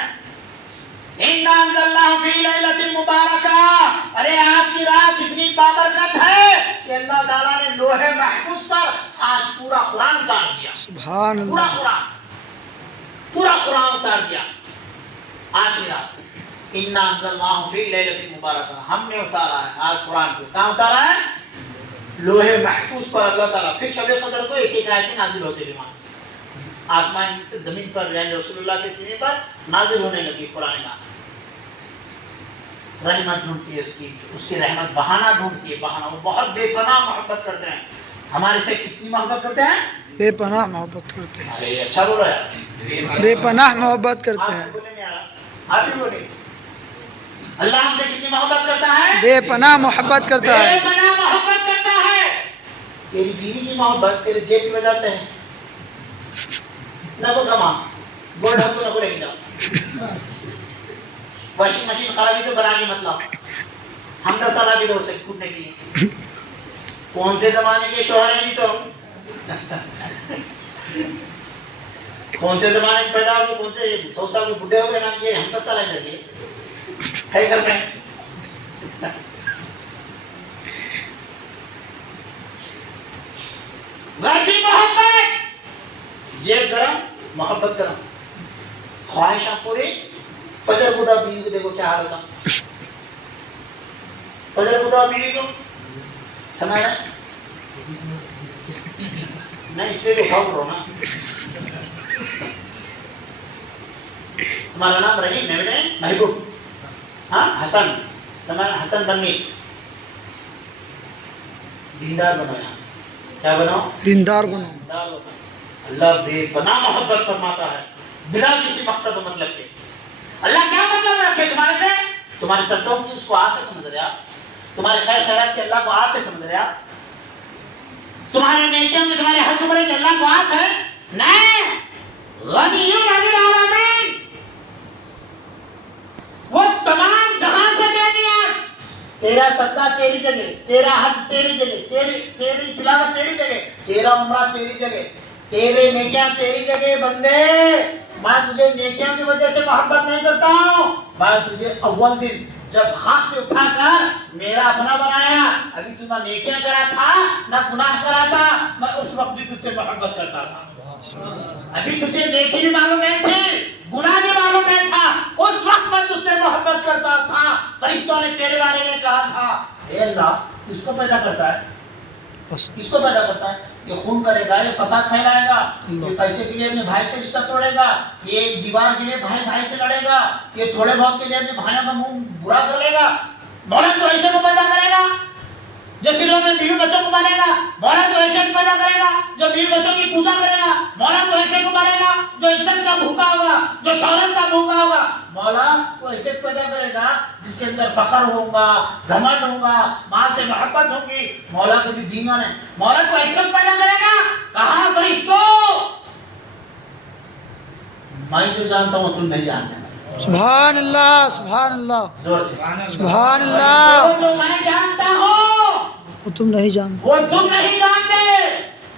اِنَّا أَنزَلْنَاهُ فِي لَيْلَةٍ مُبَارَكَةٍ, ارے آج کی رات اتنی بابرکت ہے کہ اللہ تعالیٰ نے لوح محفوظ پر آج پورا قرآن اتار دیا. سبحان پورا اللہ. قرآن اتار دیا آج کی رات. اِنَّا أَنزَلْنَاهُ فِي لَيْلَةٍ مُبَارَكَةٍ, ہم نے اتارا ہے آج قرآن کو. کہاں اتارا ہے؟ لوح محفوظ پر اللہ تعالیٰ. پھر شب قدر کو ایک ایک آیتیں نازل ہوتی رہی وہاں سے, آسمان سے زمین پر, یعنی رسول اللہ کے سینے پر نازل ہونے لگی قرآن کا. رحمت ڈھونڈتی ہے اس کی رحمت بہانہ ڈھونڈتی ہے. بہانہ, وہ بہت بے پناہ محبت کرتے ہیں ہمارے سے. کتنی محبت کرتے ہیں؟ بے پناہ محبت کرتے ہیں. ارے اچھا بولو یار, بے پناہ محبت کرتے ہیں. آپ ہی بولے اللہ ہم سے کتنی محبت کرتا ہے؟ بے پناہ محبت کرتا ہے. بے پناہ محبت کرتا ہے. تیری بیوی کی محبت تیرے جیب کی وجہ سے ہے. نہ کو کما گولڈ ہم کو نہ کو لے جاؤ. واشنگ مشین خرابی تو بنا کے مطلب ہم 10 سال آگے دو سکتے کھوٹنے کے لیے. کون سے زمانے کے شوہر ہیں جی تم؟ کون سے زمانے میں پیدا ہوگے, کون سے 100 سال کے بڈھے ہو گئے نا, یہ ہم 10 سال آگے لگے ہے گھر میں. غرضی محبت, جیب گرم محبت گرم, خواہشاں پوری. فجر بوٹا بیوی کو دیکھو کیا حال ہوتا. فجر بوٹا بیوی کو سمجھ رہے نہیں, اس لیے تو بھاگ رہو نا. تمہارا نام رحیم ہے بیٹے, محبوب, ہاں حسن, سمجھ حسن بنی. دیندار بنو. یہاں کیا بنو؟ دیندار بنو. اللہ بے پناہ محبت فرماتا ہے بلا کسی مقصد و مطلب کے. اللہ کیا مطلب رکھے تمہارے سے؟ تمہارے سجدوں کی اس کو آس سے سمجھ رہے آپ, تمہارے خیر خیرات کے اللہ کو آس سے سمجھ رہے آپ, تمہارے نیکیوں میں تمہارے حج عمرے کے اللہ کو آس ہے؟ نہیں. غنی عن العالمین, وہ تمام جہاں سے بے نیاز. تیرا سجدہ تیری جگہ, تیرا حج تیری جگہ, تیری تلاوت تیری جگہ, تیرا عمرہ تیری جگہ, تیرے نیکیاں تیری جگہ. بندے میں تجھے نیکیوں کی وجہ سے محبت نہیں کرتا ہوں، میں تجھے اول دن جب خاک سے اٹھا کر میرا اپنا بنایا، ابھی تو نہ نیکیاں کرا تھا نہ گناہ کرا تھا، میں اس وقت بھی تجھ سے محبت کرتا تھا. ابھی تجھے نیکی بھی معلوم نہیں تھی، گناہ بھی معلوم نہیں تھا، اس وقت میں تجھ سے محبت کرتا تھا. فرشتوں نے تیرے بارے میں کہا تھا اے اللہ تو اس کو پیدا کرتا ہے، اس کو پیدا کرتا ہے، یہ خون کرے گا، یہ فساد پھیلائے گا، یہ پیسے کے لیے اپنے بھائی سے رشتہ توڑے گا، یہ دیوار کے لیے بھائی بھائی سے لڑے گا، یہ تھوڑے بہت کے لیے اپنے بھائیوں کا منہ برا کر لے گا. مولا تو ایسے کو پیدا کرے گا جو سروں میں بیوی بچوں کو پالے گا. مولا تو ایسے کو پیدا کرے گا جو بیوی بچوں کی پوجا کرے گا. مولا تو ایسے کو پالے گا جو عزت کا بھوکا ہوگا، جو شہرت کا بھوکا ہوگا. مولا وہ ایسے کو پیدا کرے گا جس کے اندر فخر ہوگا، گھمنڈ ہوگا، مال سے محبت ہوگی. مولا کبھی دینا نہیں. مولا تو ایسے کو پیدا کرے گا. کہا فرشتوں میں جو جانتا ہوں تم نہیں جانتے. سبحان اللہ سبحان اللہ زور سے سبحان اللہ. جو میں جانتا ہوں وہ تم نہیں جانتے. وہ تم نہیں جانتے.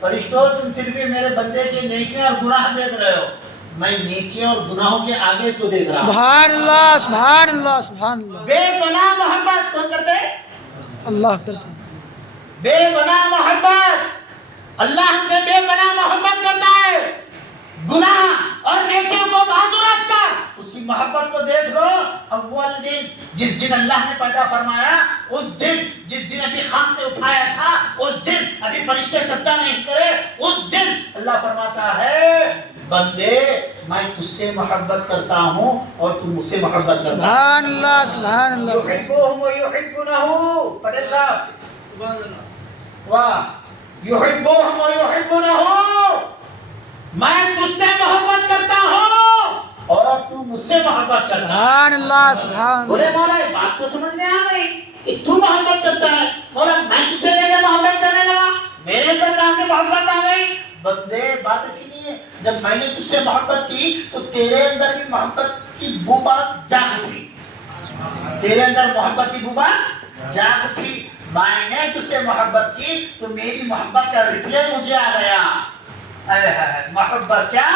فرشتوں تم صرف میرے بندے کے نیکیاں اور گناہ دیکھ رہے ہو، میں نیکیاں اور گناہوں کے آگے اس کو دیکھ رہا ہوں. سبحان اللہ سبحان اللہ سبحان اللہ. بے پناہ محبت کون کرتے ہیں؟ اللہ کرتا ہے. بے پناہ محبت اللہ ہم سے بے پناہ محبت کرتا ہے. گناہ اور نیکیوں کو بازو رکھ کر اس کی محبت کو دیکھ لو. اول دن جس دن اللہ نے پیدا فرمایا، اس دن جس دن ابھی خاک سے اٹھایا تھا، اس دن ابھی فرشتے سجدہ نہیں کرے، اس دن اللہ فرماتا ہے بندے میں تجھ سے محبت کرتا ہوں اور تم مجھ سے محبت کرتا ہے. سبحان اللہ سبحان اللہ. یحبهم ویحبونه. پٹیل صاحب واہ. یحبهم ویحبونه. میں تجھ سے محبت کرتا ہوں اور تو مجھ سے محبت کرتا ہے. سبحان اللہ سبحان بولے اللہ. مولا یہ بات تو سمجھ میں آ گئی کہ تو محبت کرتا ہے. مولا میں تجھ سے کیسے محبت کرنے لگا، میرے اندر کہاں سے محبت آ گئی؟ بندے بات اسی لیے ہے جب میں نے تجھ سے محبت کی تو تیرے اندر بھی محبت کی بوباس جاگ اٹھی. تیرے اندر محبت کی بوباس جاگ اٹھی. میں نے تجھ سے محبت کی تو میری محبت کا ریپلے مجھے آ گیا. محبت کیا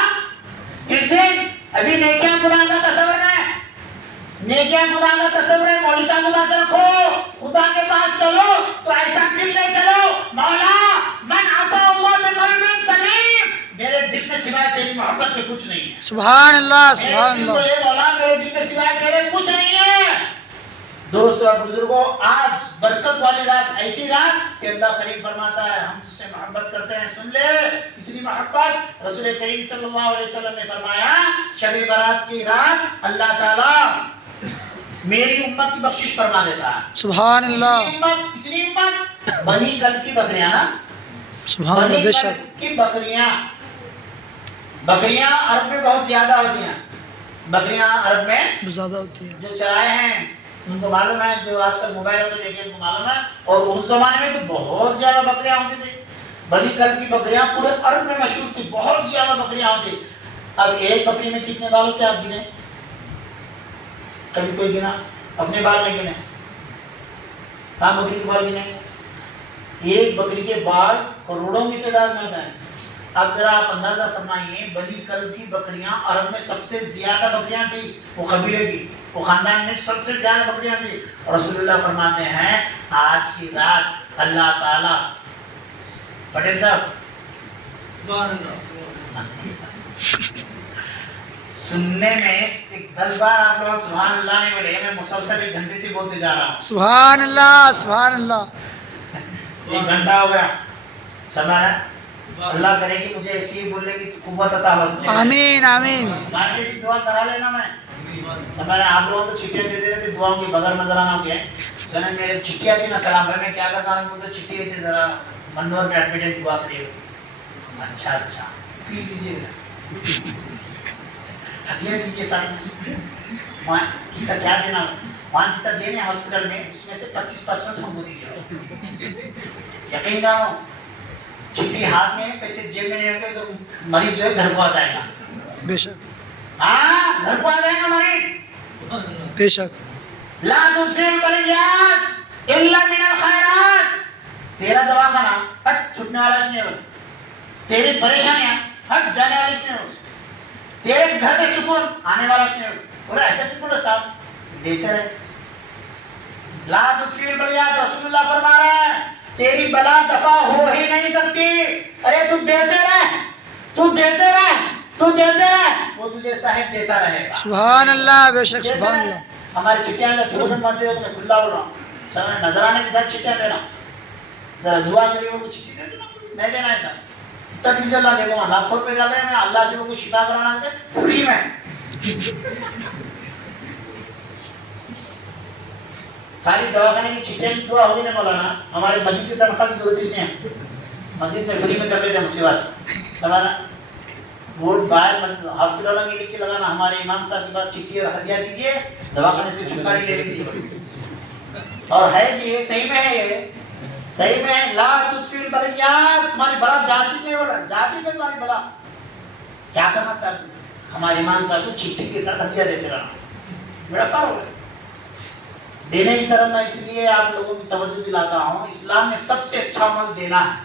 کس دن ابھی نیکیاں گناہ کا تصور ہے، نیکیاں گناہ کا تصور ہے. مولوی صاحب کے پاس رکھو، خدا کے پاس چلو تو ایسا دل لے چلو مولا من عطا اللہ بقلب سلیم. میرے دل میں سوائے تیری محبت کے کچھ نہیں ہے. سبحان اللہ سبحان میرے دل اللہ. کو یہ مولا میرے دل میں سوائے تیرے کچھ نہیں ہے. دوستو اور بزرگوں، آج برکت والی رات، ایسی رات کہ اللہ کریم فرماتا ہے ہم تجھ سے محبت کرتے ہیں. سن لے کتنی محبت. رسول کریم صلی اللہ علیہ وسلم نے فرمایا شب برات کی رات اللہ تعالی میری امت کی بخشش فرما دیتا ہے. سبحان اللہ. کتنی امت؟ بنی کلب کی بکریاں نا، سبحان اللہ. بے شک کلب کی بکریاں عرب میں بہت زیادہ ہوتی ہیں. بکریاں عرب میں زیادہ ہوتی ہے. جو چرائے ہیں ان کو معلوم ہے، جو آج کل موبائلوں پہ دیکھیں ان کو معلوم ہے. اور اس زمانے میں تو بہت زیادہ بکریاں ہوتی تھی. بنی کلب کی بکریاں پورے عرب میں مشہور تھی، بہت زیادہ بکریاں ہوتی. اب ایک بکری میں کتنے بال ہوتے آپ گنے؟ کبھی کوئی گنا؟ اپنے بال میں گنے؟ کہاں بکری کے بال گنے؟ ایک بکری کے بال کروڑوں کی تعداد میں ہوتا ہے. اب ذرا آپ اندازہ فرمائیے بنی کلب کی بکریاں عرب میں سب سے زیادہ بکریاں تھی، وہ قبیلے کی، وہ خاندان میں سب سے زیادہ بکریاں تھی. رسول اللہ فرماتے ہیں آج کی رات اللہ تعالی. پٹیل صاحب سننے میں ایک 10 بار آپ لوگ سبحان اللہ نہیں بولے، میں مسلسل 1 گھنٹے سے بولتے جا رہا ہوں. سبحان اللہ سبحان اللہ. 1 گھنٹہ ہو گیا. سمجھا؟ اللہ کرے کہ مجھے ایسی ہی بولنے کی قوت عطا فرمائے. آمین آمین. ہمارے لیے بھی دعا کرا لینا. میں سمجھ رہا آپ لوگوں تو چھٹیاں دیتے رہتے دعاؤں کے بغیر نظر آنا ہو گیا. سنیں میرے چھٹی آتی نا سلام بھائی میں کیا کرتا ہوں ان کو تو چھٹی آتی ذرا منور میں ایڈمیٹنگ دعا کریے. اچھا فیس دیجیے گا، ہدیہ دیجیے ساتھ. وہاں کتنا کیا دینا، وہاں جتنا دینے ہاسپٹل میں اس میں سے 25% ہم کو دیجیے. یقین کرو چھٹی ہاتھ میں پیسے جیب میں نہیں رکھے تو مریض جو ہے گھر کو آ جائے گا. بے شک ہاں گھر کو آ جائے گا مریض. بے شک. لا تسر البلیات الا من الخیرات. تیرا دواخانہ ہٹ چھٹنے والا نہیں ہوگا، تیری پریشانیاں ہٹ جانے والی نہیں ہوگی، تیرے گھر میں سکون آنے والا نہیں بولا ایسا کیوں بولا صاحب دیتے رہے لا تطفئ البلیات رسول اللہ فرما رہے ہیں تیری بلا دفع ہو ہی نہیں سکتی ارے تو دیتے رہ تو دیتے رہ تو دیتے رہ وہ تجھے صاحب دیتا رہے گا سبحان اللہ بے شک سبحان اللہ ہماری چٹیاں سے فروزن بنتے ہو تو میں کھلا بول رہا ہوں چلو نظرانے کے ساتھ چٹیاں دینا ذرا دعا کریے وہ چٹی دے دینا نہیں دینا ایسا اتنا دل جل رہا دیکھو لاکھوں روپے ڈال رہے ہیں اللہ سے وہ کوئی شفا کرانا دے فری میں خالی دواخانے کی چٹیاں کی دعا ہوگی نا مولانا ہمارے مسجد کی تنخواہ کی ضرورت نہیں ہے مسجد میں فری میں کر لیتے ہیں مصیبت سمجھنا ووٹ باہر ہاسپٹلوں میں لکھ کے لگانا ہمارے امام صاحب کے پاس چٹھی اور ہدیہ دیجیے دواخانے سے چھٹکاری لے لیجیے اور ہے جی یہ صحیح میں ہے یہ صحیح میں ہے لا تطفئ البلیات تمہاری بلا جاتی نہیں ہو رہا جاتی نہیں تمہاری بلا کیا کرنا صاحب ہمارے امام صاحب کو چٹھی کے ساتھ ہدیہ دیتے رہنا میرا کار ہو گیا دینے کی طرف میں اس لیے آپ لوگوں کی توجہ دلاتا ہوں اسلام میں سب سے اچھا عمل دینا ہے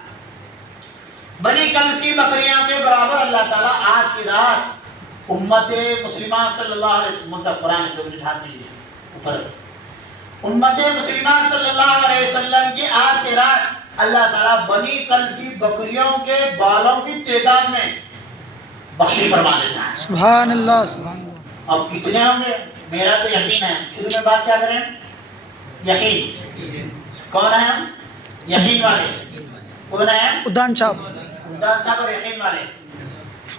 بنی کلب کی بکریاں کے برابر اللہ تعالیٰ آج کی رات امت مسلمہ صلی اللہ علیہ وسلم سے قرآن دو منٹ ہاتھ میں لیجیے اوپر امت مسلمہ صلی اللہ علیہ وسلم کی آج کی رات اللہ تعالیٰ بنی کلب کی بکریوں کے بالوں کی تعداد میں بخشش فرما دیتا ہے سبحان اللہ سبحان اللہ اب کتنے ہوں گے میرا تو یقین ہے شروع میں بات کیا کریں یقین کون ہے ہم یقین والے کون ہے ادان چھاپ خدا صاحب اور یقین والے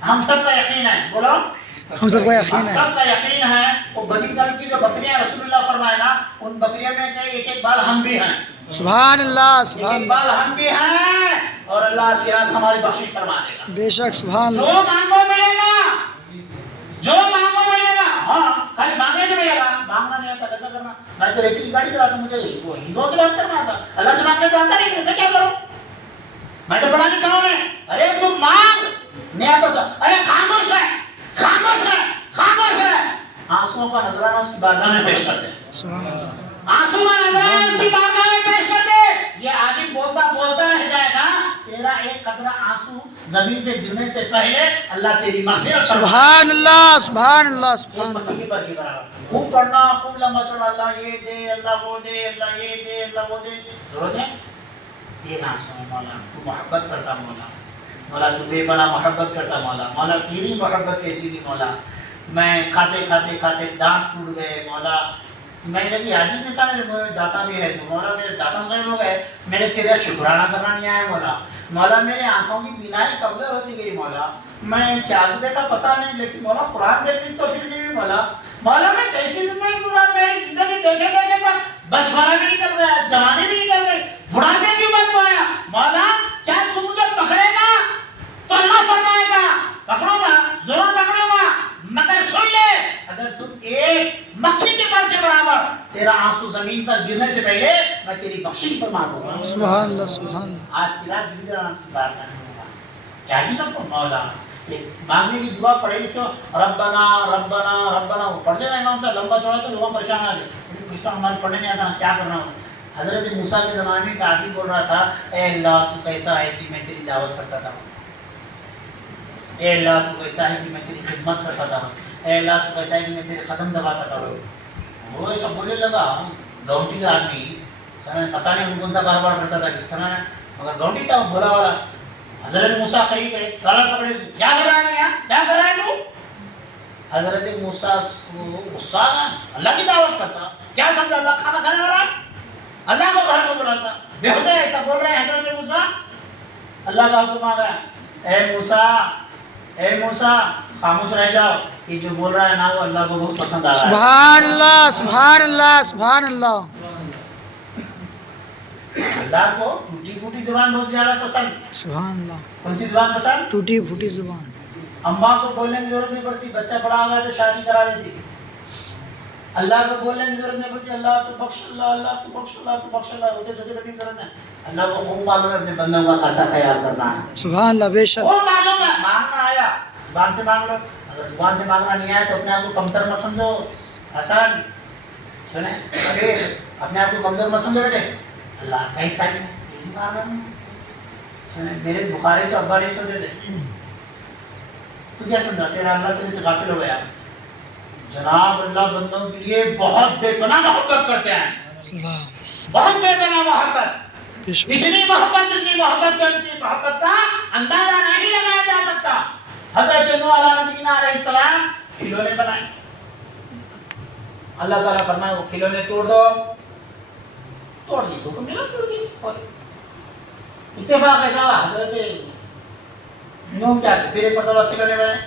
ہم سب کا یقین ہے بولو ہم سب کا یقین ہم ہے سب کا یقین ہے وہ بنی کلب کی جو بکریاں رسول اللہ فرمائے نا ان بکریوں میں ایک ایک بال ہم بھی ہیں سبحان اللہ ایک سبحان ایک اللہ بال ہم بھی ہیں اور اللہ آج کی رات ہماری بخشش فرما دے گا بے شک سبحان جو اللہ مانگو ملے گا جو مانگو ملے گا ہاں خالی مانگنے تو ملے گا مانگنا نہیں آتا کیسا کرنا میں تو ریتی کی گاڑی چلاتا ہوں مجھے وہ ہندوؤں سے بات کرنا آتا اللہ سے مانگنے تو آتا نہیں میں کیا کروں میں تو پڑھا لکھا ہوں میں ارے تم مانگ نہیں آتا سر ارے خاموش ہے خاموش ہے خاموش ہے آنسوؤں کا نذرانہ اس کی بارگاہ میں پیش کرتے ہیں سبحان اللہ آنسو کا نذرانہ اس کی بارگاہ میں پیش کرتے یہ آدمی بولتا بولتا رہ جائے گا تیرا ایک قطرہ آنسو زمین پہ گرنے سے پہلے اللہ تیری مغفرت سبحان اللہ سبحان اللہ ایک سبحان مکی اللہ کی پر کے برابر خوب پڑھنا خوب لمبا چوڑا اللہ یہ دے اللہ وہ دے اللہ یہ دے اللہ وہ دے ضرورت ہے یہ آنسو ہے مولا تو محبت کرتا مولا مولا تو بے پناہ محبت کرتا مولا مولا تیری محبت کیسی تھی مولا میں کھاتے کھاتے کھاتے دانت ٹوٹ گئے مولا میں نے بھی عاجز نہیں تھا میرے داتا بھی ہے مولا میرے داتا صاحب ہو گئے میں نے تیرا شکرانہ کرنا نہیں آیا مولا مولا میرے آنکھوں کی بینائی کمزور ہوتی گئی مولا میں کیا دیکھا پتہ نہیں لیکن مولا قرآن دیکھنے تو پھر بھی مولا مولا میں کیسی زندگی گزار میری زندگی دیکھے دیکھے پر بچپنا بھی نکل گیا جوانی بھی نکل گئی بڑھاپے بھی بن گیا مولا کیا تم مجھے پکڑے گا تو اللہ فرمائے گا پکڑو گا ضرور پکڑو گا مگر سن لے اگر تم ایک مکھی کے پر کے برابر تیرا آنسو زمین پر گرنے سے پہلے میں تیری بخشش فرما دوں گا سبحان اللہ سبحان اللہ آج کی رات بھی ذرا آنسو بار کرنے ہوگا کیا بھی نہ کو مولا مانگنے کی دعا پڑھے لکھو ربنا ربنا ربنا وہ پڑھ دینا امام صاحب لمبا چوڑا تو لوگوں پریشان آ جائے قصہ ہمارے پڑھنے نہیں آتا کیا کرنا ہو حضرت موسیٰ کے زمانے میں ایک آدمی بول رہا تھا اے اللہ تو کیسا ہے کہ میں تیری دعوت کرتا تھا اے اللہ تو کیسا ہے کہ میں تیری خدمت کرتا تھا اے اللہ تو کیسا ہے کہ میں تیرے قدم دباتا تھا وہ ایسا بولنے لگا گاؤنٹی آدمی سمجھ پتہ نہیں کون سا کاروبار کرتا تھا کہ سمجھ مگر گاؤنٹی تھا بولا والا حضرت موسیٰ قریب گئے کالر پکڑے سے کیا کر رہا ہے یہاں کیا کر رہا ہے تو حضرت موسیٰ کو غصہ آیا اللہ کی دعوت کرتا کیا سمجھا اللہ کھانا کھانے والا اللہ کو گھر کو بلاتا بےہودہ ایسا بول رہے ہیں حضرت موسیٰ اللہ کا حکم آ گیا اے موسیٰ خاموش رہ جاؤ یہ جو بول رہا ہے نا وہ اللہ کو بہت پسند آ رہا ہے سبحان اللہ سبحان اللہ سبحان اللہ اللہ کو ٹوٹی پھوٹی زبان بہت زیادہ پسند سبحان اللہ کون سی زبان پسند ٹوٹی پھوٹی زبان اماں کو بولنے کی ضرورت نہیں پڑتی بچہ بڑا ہوا ہے تو شادی کرا دیتی اللہ کو بولنے کی ضرورت نہیں پڑتی اللہ تو بخش اللہ اللہ تو بخش اللہ تو بخش اللہ ہوتے تھے بیٹھنے کی ضرورت نہیں اللہ کو خوب معلوم ہے اپنے بندوں کا خاصا خیال کرنا ہے سبحان اللہ بے شک وہ معلوم ہے مانگنا آیا زبان سے مانگ لو اگر زبان سے مانگنا نہیں آیا تو اپنے آپ کو کمتر مت سمجھو آسان سنیں اپنے آپ کو کمزور مت سمجھو بیٹے اللہ کیسا ہے تیری معلوم سنیں میرے بخاری تو ابا رشتہ دے دے تو کیا سمجھا تیرا اللہ تیرے سے غافل ہو گیا؟ جناب اللہ بندوں کے لیے بہت بے پناہ محبت کرتے ہیں، بہت بے پناہ محبت، اتنی محبت کہ ان کی محبت کا اندازہ نہیں لگایا جا سکتا۔ حضرت نوح علیہ نبینا علیہ السلام کھلونے بنائے، اللہ تعالیٰ فرمائے وہ کھلونے توڑ دو، توڑ دی، حکم ملا توڑ دی، اتفاق ایسا ہوا حضرت نوح کیا سے پھر ایک مرتبہ کھلونے بنائے،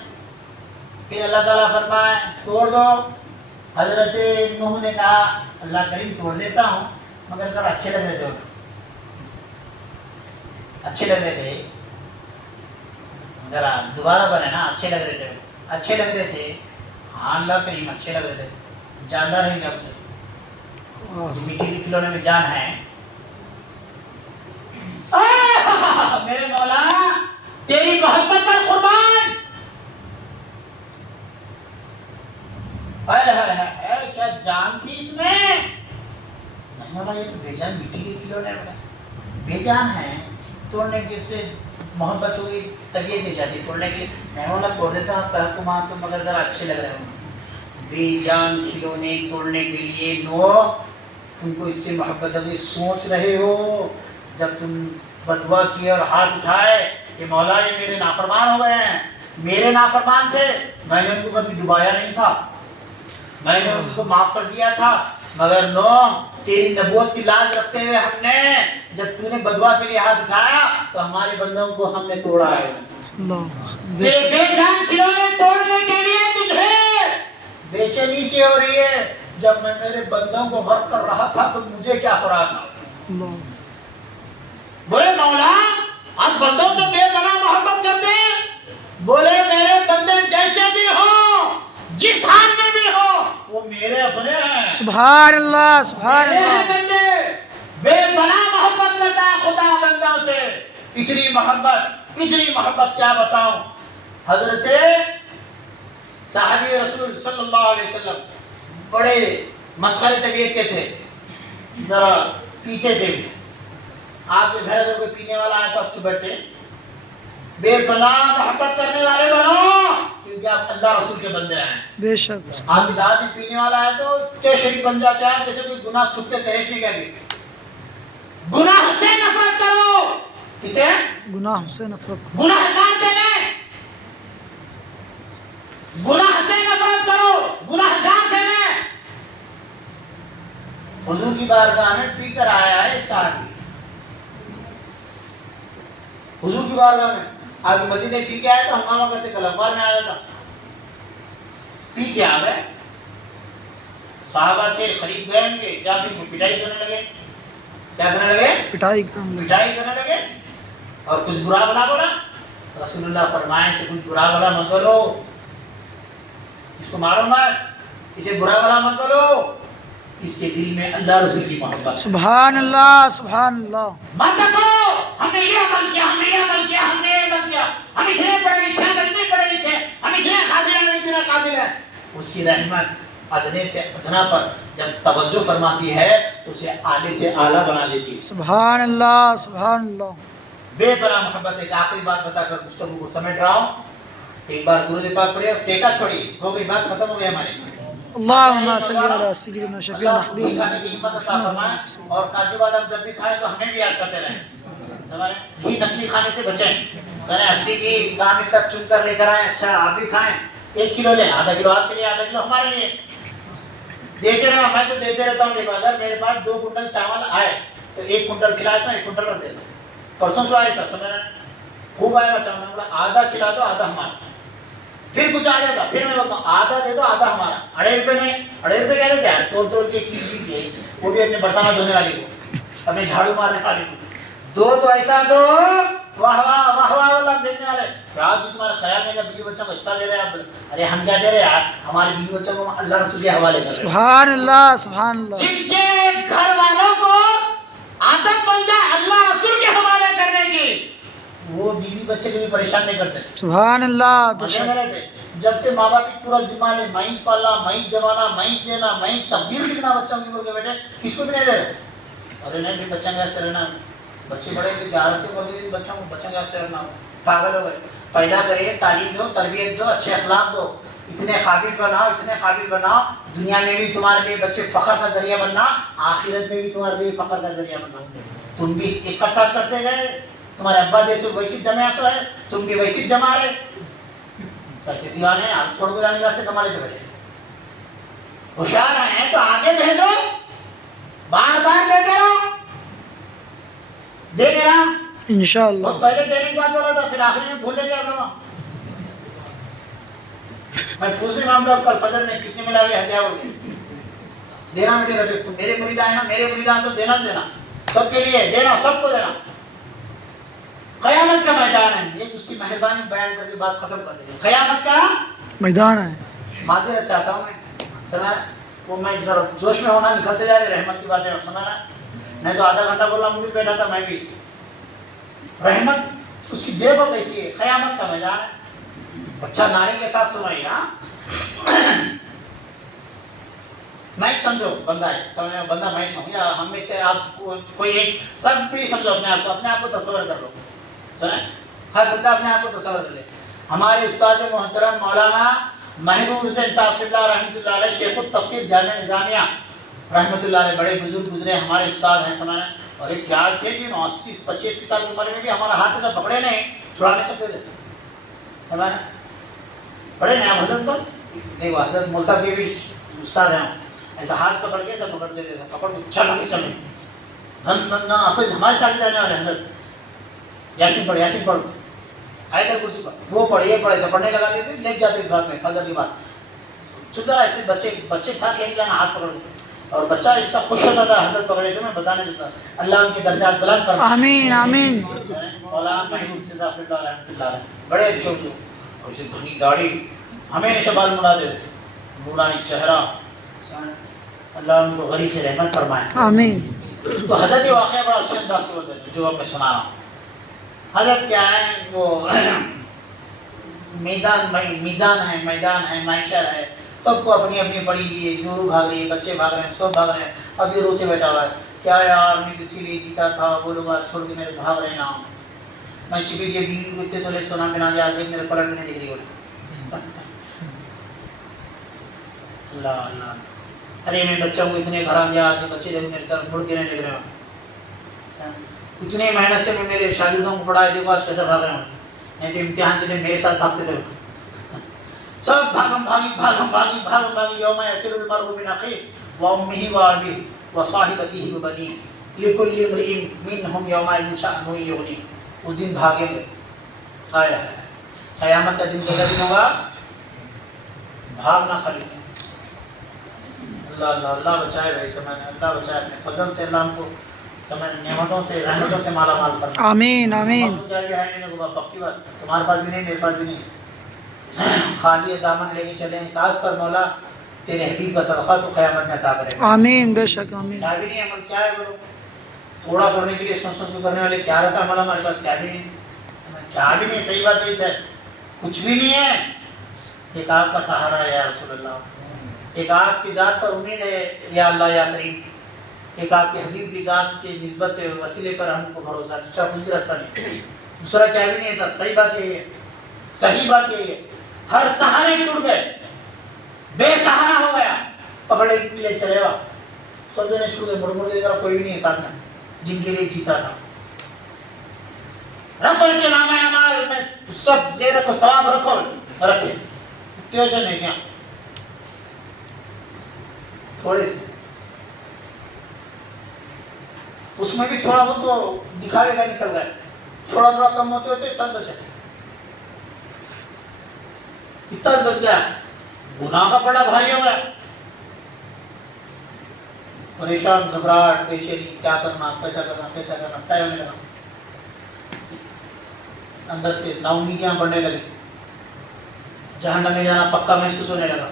پھر اللہ تعالیٰ فرمائے توڑ دو۔ حضرت نوح نے کہا اللہ کریم توڑ دیتا ہوں مگر ذرا اچھے لگ رہے تھے، اچھے لگ رہے تھے، ذرا دوبارہ بنے نا، اچھے لگ رہے تھے، اچھے لگ رہے تھے، ہاں اللہ کریم اچھے لگ رہے تھے، جاندار ہیں کیا مجھے یہ مٹی کے کھلونے میں جان ہے؟ میرے مولا تیری محبت پر قربان، کیا جان تھی اس میں؟ نہیں مولا یہ تو بے جان مٹی کے کھلونے بے جان ہے، توڑنے کی اس سے محبت ہوگی، طبیعت نہیں چاہتی توڑنے کے لیے، نہیں مولا توڑ دیتا ہوں کہا تم آن تو مگر ذرا اچھے لگ رہے ہوں۔ بے جان کھلونے توڑنے کے لیے نوح تم کو اس سے محبت ہوگی، سوچ رہے ہو جب تم بدعا کیے اور ہاتھ اٹھائے کہ مولا یہ میرے نافرمان ہو گئے ہیں، میرے نافرمان تھے، میں نے ان کو کبھی ڈبایا نہیں تھا، میں نے ان کو معاف کر دیا تھا، مگر نوح تیری نبوت کی لاج رکھتے ہوئے ہم نے جب تو نے بدعا کے لیے ہاتھ اٹھایا تو ہمارے بندوں کو ہم نے توڑا ہے۔ بے جان کھلونے توڑنے کے لیے تجھے بے چینی سی ہو رہی ہے، جب میں میرے بندوں کو غرق کر رہا تھا تو مجھے کیا ہو رہا تھا؟ بولے مولا آپ بندوں سے بے پناہ محبت کرتے ہیں، بولے میرے بندے جیسے بھی ہوں جس حال میں بھی ہو وہ میرے اپنے ہیں، سبحان اللہ سبحان اللہ، بندے بے پناہ محبت کرتا ہے خدا بندوں سے، اتنی محبت کیا بتاؤں۔ حضرت صحابی رسول صلی اللہ علیہ وسلم بڑے مسخرے طبیعت کے تھے، ذرا پیتے تھے بھی، آپ کے گھر اگر کوئی پینے والا آئے تو آپ چپ بیٹھتے، بے پناہ محبت کرنے والے بنو کیونکہ آپ اللہ رسول کے بندے ہیں۔ بے شک آپ کی دعوت میں پینے والا ہے تو اتنے شریف بن جاتے ہیں جیسے کوئی گناہ چھپ کے کہنے نہیں کہہ گئے۔ گناہ سے نفرت کرو، کسے؟ گناہ سے نفرت کرو، گناہ گار سے نہیں، گناہ سے نفرت کرو، گناہ گار سے نہیں۔ حضور کی بارگاہ میں پی کر آیا ہے ایک صحابی، حضور کی بارگاہ میں آپ کی مسجد میں پی کے آئے تو ہنگامہ کرتے کلمبار میں آیا تھا، پی کے آ گئے، صحابہ تھے قریب گئے ان کے، جا کے پٹائی کرنے لگے، کیا کرنے لگے؟ پٹائی کرنے لگے، اور کچھ برا بلا بولا۔ رسول اللہ فرمائے سے کچھ برا بلا مت بولو، اس کو مارو مت، اسے برا بلا مت بولو، اس کے دل میں اللہ رسول کی محبت۔ سبحان اللہ سبحان اللہ، مت دیکھو ہم نے یہ عمل کیا، ہم نے یہ عمل کیا، ہم نے یہ عمل کیا، ہم اتنے پڑھے لکھے ہیں، اتنے پڑھے لکھے ہیں، ہم اتنے قابل ہیں، ہم اتنے قابل ہیں۔ اس کی رحمت ادنے سے ادنا پر جب توجہ فرماتی ہے تو اسے اعلی سے اعلیٰ بنا دیتی ہے۔ سبحان اللہ سبحان اللہ، بے پناہ محبت۔ ایک آخری بات بتا کر گفتگو کو سمیٹ رہا ہوں، ایک بار درود پاک پڑھے اور ٹیکا چھوڑی، ہو گئی بات، ختم ہو گئی ہماری۔ اللہم صلی علی سیدنا شفیعنا اللہ گھی کھانے کی ہمت عطا فرمائے، اور کاجو بادام جب بھی کھائیں تو ہمیں بھی یاد کرتے رہیں، سمجھے؟ گھی نکلی کھانے سے بچیں، سنے اصلی گھی کامل تک چن کر لے کر آئیں، اچھا آپ بھی کھائیں، 1 کلو لیں، آدھا کلو آپ کے لیے، آدھا کلو ہمارے لیے، دیتے رہو۔ میں تو دیتے رہتا ہوں، دیکھو اگر میرے پاس 2 کنٹل چاول آئے تو 1 کنٹل کھلاتا ہوں، 1 کنٹل رکھ دیتا ہوں۔ پرسوں سو آئے سر، سمجھ رہے ہیں، خوب آئے گا چاول، بولا آدھا کھلا دو آدھا ہمارا، پھر کچھ آ جاتا، پھر میں بولتا ہوں آدھا دے دو آدھا ہمارا، 2.5 روپے نہیں، 2.5 روپے کہہ دیتے ہیں، تول کے کیجی کے، وہ بھی اپنے برتنہ دھونے والی کو، اپنے جھاڑو مارنے والی کو، دو تو ایسا دو، واہ واہ واہ واہ واہ دینے والے، آج جی تمہارا خیال نہیں ہے بیوی بچوں کو اتنا دے رہے ہیں، ارے ہم کیا دے رہے ہیں، ہمارے بیوی بچوں کو اللہ رسول کے حوالے کر رہے ہیں۔ سبحان اللہ سبحان اللہ، جن کے گھر والوں کو عادت بن جائے اللہ رسول کے حوالے کرنے کی، وہ بیوی بچے کو بھی پریشان نہیں کرتے، سبحان اللہ، بے مزے شک میں رہتے۔ جب سے ماں باپ کی پورا ذمہ لے، مائنس پالنا، مائنس جمانا، مائنس دینا، مائنس تقدیر لکھنا بچوں کی، بول کے بیٹے کس کو بھی نہیں دے رہے، ارے نہیں بھی بچوں کے سے رہنا، بچے بڑے کہ گارنٹی بول گئی بچوں کو، بچوں کے سے رہنا، پاگل ہو گئے. پیدا کریے, تعلیم دو, تربیت دو, اچھے اخلاق دو, اتنے قابل بناؤ, دنیا میں بھی تمہارے لیے بچے فخر کا ذریعہ بننا, آخرت میں بھی تمہارے لیے فخر کا ذریعہ بننا. تم بھی ایک کٹاچ کرتے گئے, تمہارے ابا جیسے ویسی جمع سو ہے, تم بھی ویسی جما رہے. کیسے دیوانے, آپ چھوڑ کے جانے کا سے کما لیتے بیٹھے. ہوشیار ہیں تو آگے بھیجو, بار بار دیتے رہو, دے دے رہا. انشاءاللہ. بہت پہلے دینے کی بات بولا تھا, پھر آخری میں بھول گیا اپنا. میں پوچھ رہا ہوں کل فجر میں کتنے ملا ہوئے ہتھیار بول کے دینا. میرے مرید آئے نا, میرے مرید آئے تو دینا سب کے لیے دینا, سب کو دینا. قیامت کا میدان ہے, یہ اس کی مہربانی بیان کر کے بات ختم کر دیں گے. قیامت کا میدان ہے. معذرت چاہتا ہوں میں, سنا وہ میں ذرا جوش میں ہونا, نکلتے جا رہے رحمت کی باتیں سنا. میں تو آدھا گھنٹہ بول رہا ہوں, بیٹھا تھا میں بھی. رحمت اس کی دیکھو کیسی ہے, قیامت کا میدان ہے. اچھا ناری کے ساتھ سنائیے. میں سمجھو بندہ ہے, سمجھو بندہ میں ہوں یا ہم میں سے آپ کوئی ایک, سب بھی سمجھو اپنے آپ کو تصور کر لو. سنیں, ہر بندہ اپنے آپ کو تصور کر لے. ہمارے استاد محترم مولانا محبوب حسین صاحب قبلہ رحمۃ اللہ علیہ, شیخ التفسیر جامعہ نظامیہ رحمۃ اللہ علیہ, بڑے بزرگ گزرے ہمارے استاد ہیں. سمجھنا, اور ایک کیا تھے جی 80-85 سال کی عمر میں بھی ہمارا ہاتھ ایسا پکڑے نہیں, چھڑا نہیں سکتے تھے. سمجھنا, پڑھے نہیں آپ حضرت بس دیکھو, حضرت ملتا کے بھی استاد ہیں, ایسا ہاتھ پکڑ کے ایسا پکڑ دیتے تھے, پکڑ کے چل کے چلے دھن دھن دھن. پھر ہمارے ساتھ جانے والے حضرت یاسین پڑھ آیت الکرسی پڑھ, وہ پڑھ یہ پڑھ, ایسا پڑھنے لگاتے تھے, لے جاتے تھے ساتھ میں فضل کی بات. چلتا ایسے بچے ساتھ لے کے جانا ہاتھ پکڑ کے, اور بچہ اس سے خوش ہوتا تھا حضرت پکڑے تھے. میں بتانے چکا, اللہ ان کے درجات بلند فرمائے. آمین آمین. مولانا محمود حسین صاحب رحمۃ اللہ علیہ, بڑے اچھے ہوتے, اور اسے گھنی داڑھی, ہمیشہ بال مڑاتے تھے, نورانی چہرہ. اللہ ان کو غریب سے رحمت فرمائے. آمین. تو حضرت یہ واقعہ بڑا اچھے انداز سے ہوتے ہیں جو اب میں سنا رہا ہوں. حضرت کیا ہے, وہ میزان ہے, میدان ہے, معاشر ہے, سب کو اپنی اپنی پڑی ہوئی ہے. جورو بھاگ رہی ہے, بچے بھاگ رہے ہیں, سب بھاگ رہے ہیں. اب یہ روتے بیٹھا ہوا ہے, کیا یار میں کسی لیے جیتا تھا, وہ لوگ چھوڑ کے میرے بھاگ رہے نا, میں چپی بیوی کو اتنے تولے سونا پہنا دیا, دیکھ میرے پلٹ بھی نہیں دکھ رہی ہوئی. اللہ اللہ, ارے میں بچوں کو اتنے گھر دیا, آج بچے دیکھ میرے طرف مڑ کے نہیں دیکھ رہے ہو. اتنے محنت سے میں میرے شاگردوں کو پڑھایا, دیکھو آج کیسے بھاگ رہے ہوں. نہیں تو امتحان کے لیے میرے ساتھ بھاگتے تھے سب, بھاگم بھاگی. یوم یفر المرء من اخیہ وامہ وابیہ وصاحبتہ وبنیہ لکل امرئ منہم یومئذ شأن یغنیہ. اس دن بھاگیں گے. قیامت کا دن کیسا دن ہوگا, بھاگنا خالی. اللہ اللہ اللہ بچائے بھائی, سمجھ, اللہ بچائے اپنے فضل سے, اللہ ہم کو سمجھ نعمتوں سے رحمتوں سے مالا مال فرمائے. آمین آمین. پکی بات, تمہارے پاس بھی نہیں, میرے پاس بھی نہیں, خالی دامن لے کے چلیں. احساس کر مولا تیرے حبیب کا صدقہ تو قیامت میں عطا کرے. آمین بے شک آمین. کیا بھی نہیں عمل, کیا ہے بولو, تھوڑا کرنے کے لیے سوچ کے کرنے والے کیا رہتا عمل ہمارے پاس, کیا بھی نہیں, کیا بھی نہیں. صحیح بات یہ ہے, کچھ بھی نہیں ہے. ایک آپ کا سہارا ہے یا رسول اللہ, ایک آپ کی ذات پر امید ہے یا اللہ یا کریم, ایک آپ کے حبیب کی ذات کی نسبت پہ وسیلے پر ہم کو بھروسہ, دوسرا کچھ بھی راستہ نہیں, دوسرا کیا بھی نہیں ہے. سب صحیح بات یہی ہے, صحیح بات یہی ہے. ہر سہارے ٹوٹ گئے, بے سہارا ہو گیا, پکڑے کے لیے چلے گا, سب جنے چھوڑ گئے, مڑ کے دیکھا کوئی بھی نہیں ہے ساتھ میں جن کے لیے جیتا تھا. رکھو اس کے نام اعمال میں سب یہ رکھو, ثواب رکھو, رکھے ٹیوشن ہے کیا تھوڑے سے, اس میں بھی تھوڑا بہت تو دکھاوے کا نکل گئے, تھوڑا تھوڑا کم ہوتے ہوتے اتنا بچا, اتنا بچ گیا, گناہ کا بڑا بھاری ہو گیا. پریشان, گھبراہٹ, بے چینی, کیا کرنا, کیسا کرنا طے ہونے لگا. اندر سے نا امیدیاں بڑھنے لگی, جہنم میں جانا پکا محسوس ہونے لگا.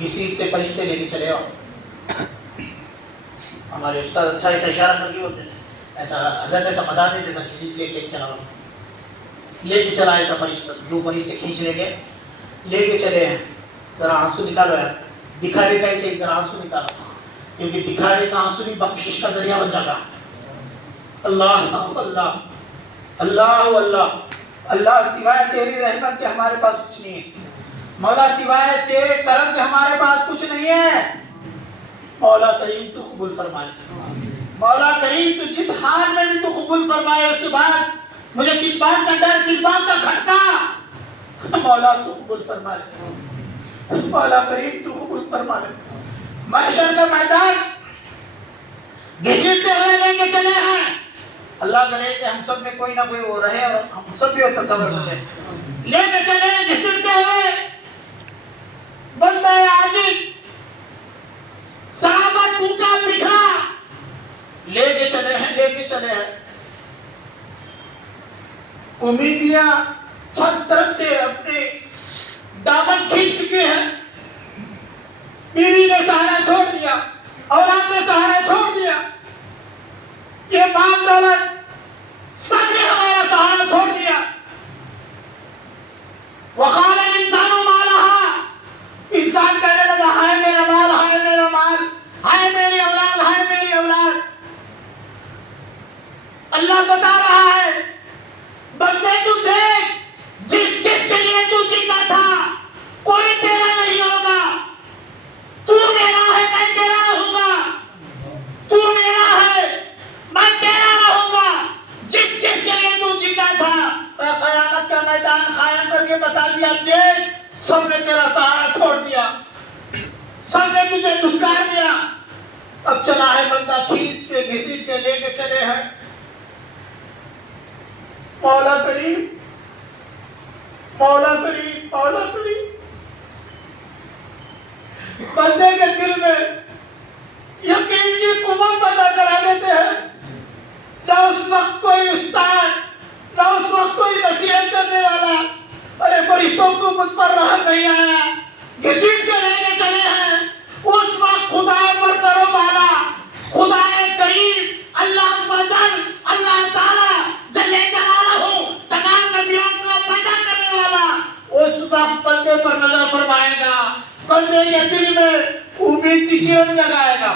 گھسیٹتے فرشتے لے کے چلے آؤ. ہمارے استاد اچھا ایسا اشارہ کر کے بولتے تھے, ایسا حضرت ایسا بتاتے تھے, ایسا کسی لے کے چلا, لے کے چلا ایسا فرشتہ, 2 فرشتے کھینچ لے کے چلے ہیں. ذرا آنسو نکالو یار, دکھاوے کا ایسے ذرا آنسو نکالو, کیونکہ دکھاوے کا آنسو بھی بخشش کا ذریعہ بن جاتا ہے. اللہ اللہ اللہ اللہ اللہ سوائے تیری رحمت کے ہمارے پاس کچھ نہیں ہے، مولا سوائے تیرے کرم کے ہمارے پاس کچھ نہیں ہے۔ مولا کریم تو قبول فرما لے، مولا کریم تو جس حال میں بھی تو قبول فرمائے، اس کے بعد مجھے کس بات کا ڈر، کس بات کا کھٹکا، مولا تو قبول فرما لے، مولا کریم تو قبول فرما لے۔ محشر کا میدان گھسیٹتے ہوئے لے کے چلے ہیں، اللہ کرے کہ ہم سب میں کوئی نہ کوئی وہ رہے اور ہم سب بھی تصور کریں، لے کے چلے گھسیٹتے ہوئے، بندہ عاجز صحابہ ٹوٹا بکھرا لے کے چلے ہیں، لے کے چلے ہیں، امیدیاں ہر طرف سے اپنے دامن کھینچ چکے ہیں، بیوی نے سہارا چھوڑ دیا، اولاد نے سہارا چھوڑ دیا، یہ مال دولت سب نے ہمارا سہارا چھوڑ دیا۔ وقال الانسان ما لها، انسان کہنے لگا ہائے میرا مال، ہائے میرا مال، ہائے میری اولاد، ہائے میری اولاد۔ اللہ بتا رہا ہے بندے تو دیکھ، جس جس کے لیے تو جیتا تھا کوئی تیرا نہیں ہوگا، تو میرا ہے میں تیرا رہوں گا، تو میرا ہے میں تیرا رہوں گا، جس جس کے لیے تو جیتا تھا میں قیامت کا میدان قائم کر کے بتا دیا، دیکھ سب نے تیرا سہارا چھوڑ دیا، سب نے تجھے دھکار دیا، اب چلا ہے بندہ کھینچ کے گھسیٹ کے لے کے چلے ہیں۔ مولا کریم، مولا کریم، مولا کریم، بندے کے دل میں یقین کی قوت پیدا کرا دیتے ہیں، نہ اس وقت کوئی استاد، نہ اس وقت کوئی نصیحت کرنے والا، ارے فرشتوں کو مجھ پر رحم نہیں آیا، گھسیٹ کے لے کے چلے ہیں، اس وقت خدا برتر و بالا، خدا کریم، اللہ عزوجل، اللہ تعالی جل جلالہ، تمام نبیوں کو پیدا کرنے والا، اس وقت بندے پر نظر فرمائے گا، بندے کے دل میں امید کی کرن جگائے گا،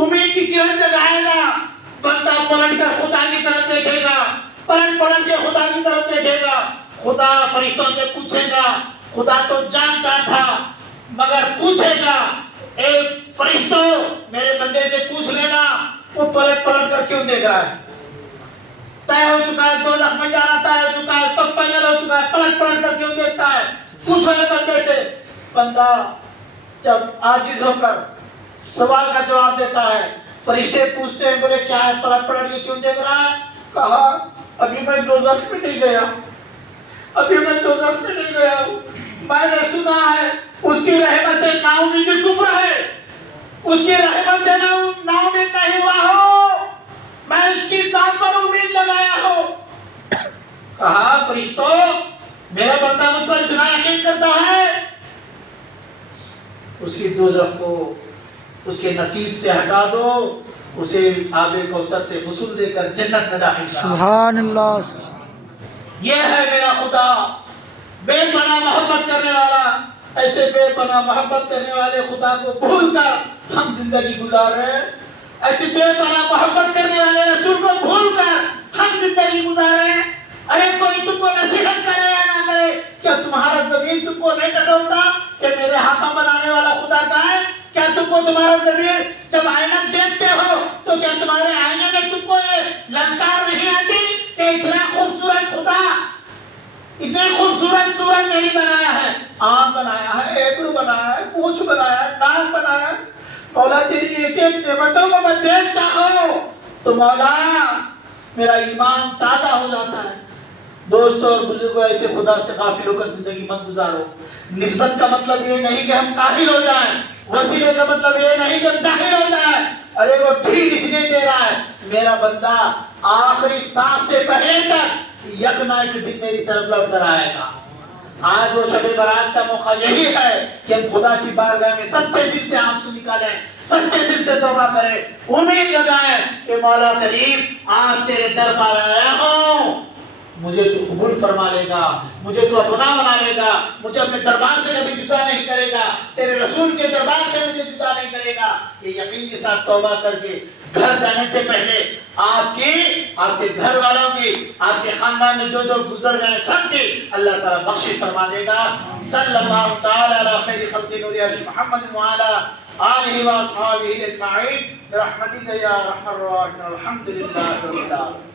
امید کی کرن جگائے گا، بندہ پلٹ کر خدا کی طرف دیکھے گا، پلٹ کے خدا کی طرف دیکھے گا، خدا فرشتوں سے پوچھے گا، خدا تو جانتا تھا مگر پوچھے گا، اے فرشتوں میرے بندے سے پوچھ لینا وہ پلٹ کر کیوں دیکھ رہا ہے، طے ہو چکا ہے، دوزخ میں جانا طے ہو چکا ہے، سب فائنل ہو چکا ہے، پلٹ کر کیوں دیکھتا ہے، پوچھو اے بندے سے۔ بندہ جب عاجز ہو کر سوال کا جواب دیتا ہے، فرشتے پوچھتے ہیں بولے کیا ہے، پلٹ کے کیوں دیکھ رہا ہے، کہا ابھی میں دوزخ میں نہیں گیا، ابھی میں دوزخ میں نہیں گیا ہوں، میں نے سنا ہے اس کی رحمت سے نا امیدی کفر ہے، اس کی رحمت سے نا امید نہیں ہوا ہو، میں اس کی ذات پر امید لگایا ہوں۔ کہا فرشتوں میرا بندہ مجھ پر اتنا یقین کرتا ہے، اس کی دوزخ کو اس کے نصیب سے ہٹا دو، اسے آب کوثر سے غسل دے کر جنت میں داخل کرو۔ سبحان اللہ۔ یہ ہے میرا خدا، بے پناہ محبت کرنے والا، ایسے بے پناہ محبت کرنے والے خدا کو بھول کر ہم زندگی گزار رہے ہیں، ایسے بے پناہ محبت کرنے والے رسول کو بھول کر ہم زندگی گزار رہے ہیں۔ ارے کوئی تم کو نصیحت کرے یا نہ کرے، کیا تمہارا ضمیر تم کو نہیں ٹٹولتا کہ میرے ہاتھوں بنانے والا خدا کہاں ہے؟ کیا تم کو تمہارا ضمیر جب آئینہ دیکھتے ہو تو کیا تمہارے آئینے میں تم کو یہ للکار نہیں آتی کہ اتنا خوبصورت خدا، اتنے خوبصورت صورت میری بنایا ہے، آنکھ بنایا ہے، ایبرو بنایا ہے، پونچھ بنایا ہے، ناک بنایا ہے، مولا تیری ایک ایک نعمتوں کو میں دیکھتا ہوں تو مولا میرا ایمان تازہ ہو جاتا ہے۔ دوستوں اور بزرگوں ایسے خدا سے غافل ہو کر زندگی مت گزارو۔ نسبت کا مطلب یہ نہیں کہ ہم کاہل ہو جائیں، وسیلے کا مطلب یہ نہیں کہ ہم جاہل ہو جائیں۔ ارے وہ ڈھیل اس لیے دے رہا ہے میرا بندہ آخری سانس سے پہلے تک یکنا ایک دن میری طرف لوٹ کر آئے گا۔ آج وہ شب برات کا موقع یہی ہے کہ ہم خدا کی بارگاہ میں سچے دل سے آنسو نکالیں، سچے دل سے توبہ کریں، امید لگائیں کہ مولا کریم آج تیرے در پر آیا ہوں، مجھے تو قبول فرما لے گا، مجھے تو اپنا بنا لے گا، مجھے اپنے دربار سے کبھی جدا نہیں کرے گا، تیرے رسول کے دربار سے مجھے جدا نہیں کرے گا۔ یہ یقین کے ساتھ توبہ کر کے گھر جانے سے پہلے آپ کے گھر والوں کی، آپ کے خاندان میں جو جو گزر گئے سب کی اللہ تعالیٰ بخشش فرما دے گا۔ صلی اللہ تعالی علی خیر خلق نور عرش محمد وعلی آلہ و اصحابہ اجمعین برحمتک یا ارحم الراحمین الحمد للہ رب العالمین۔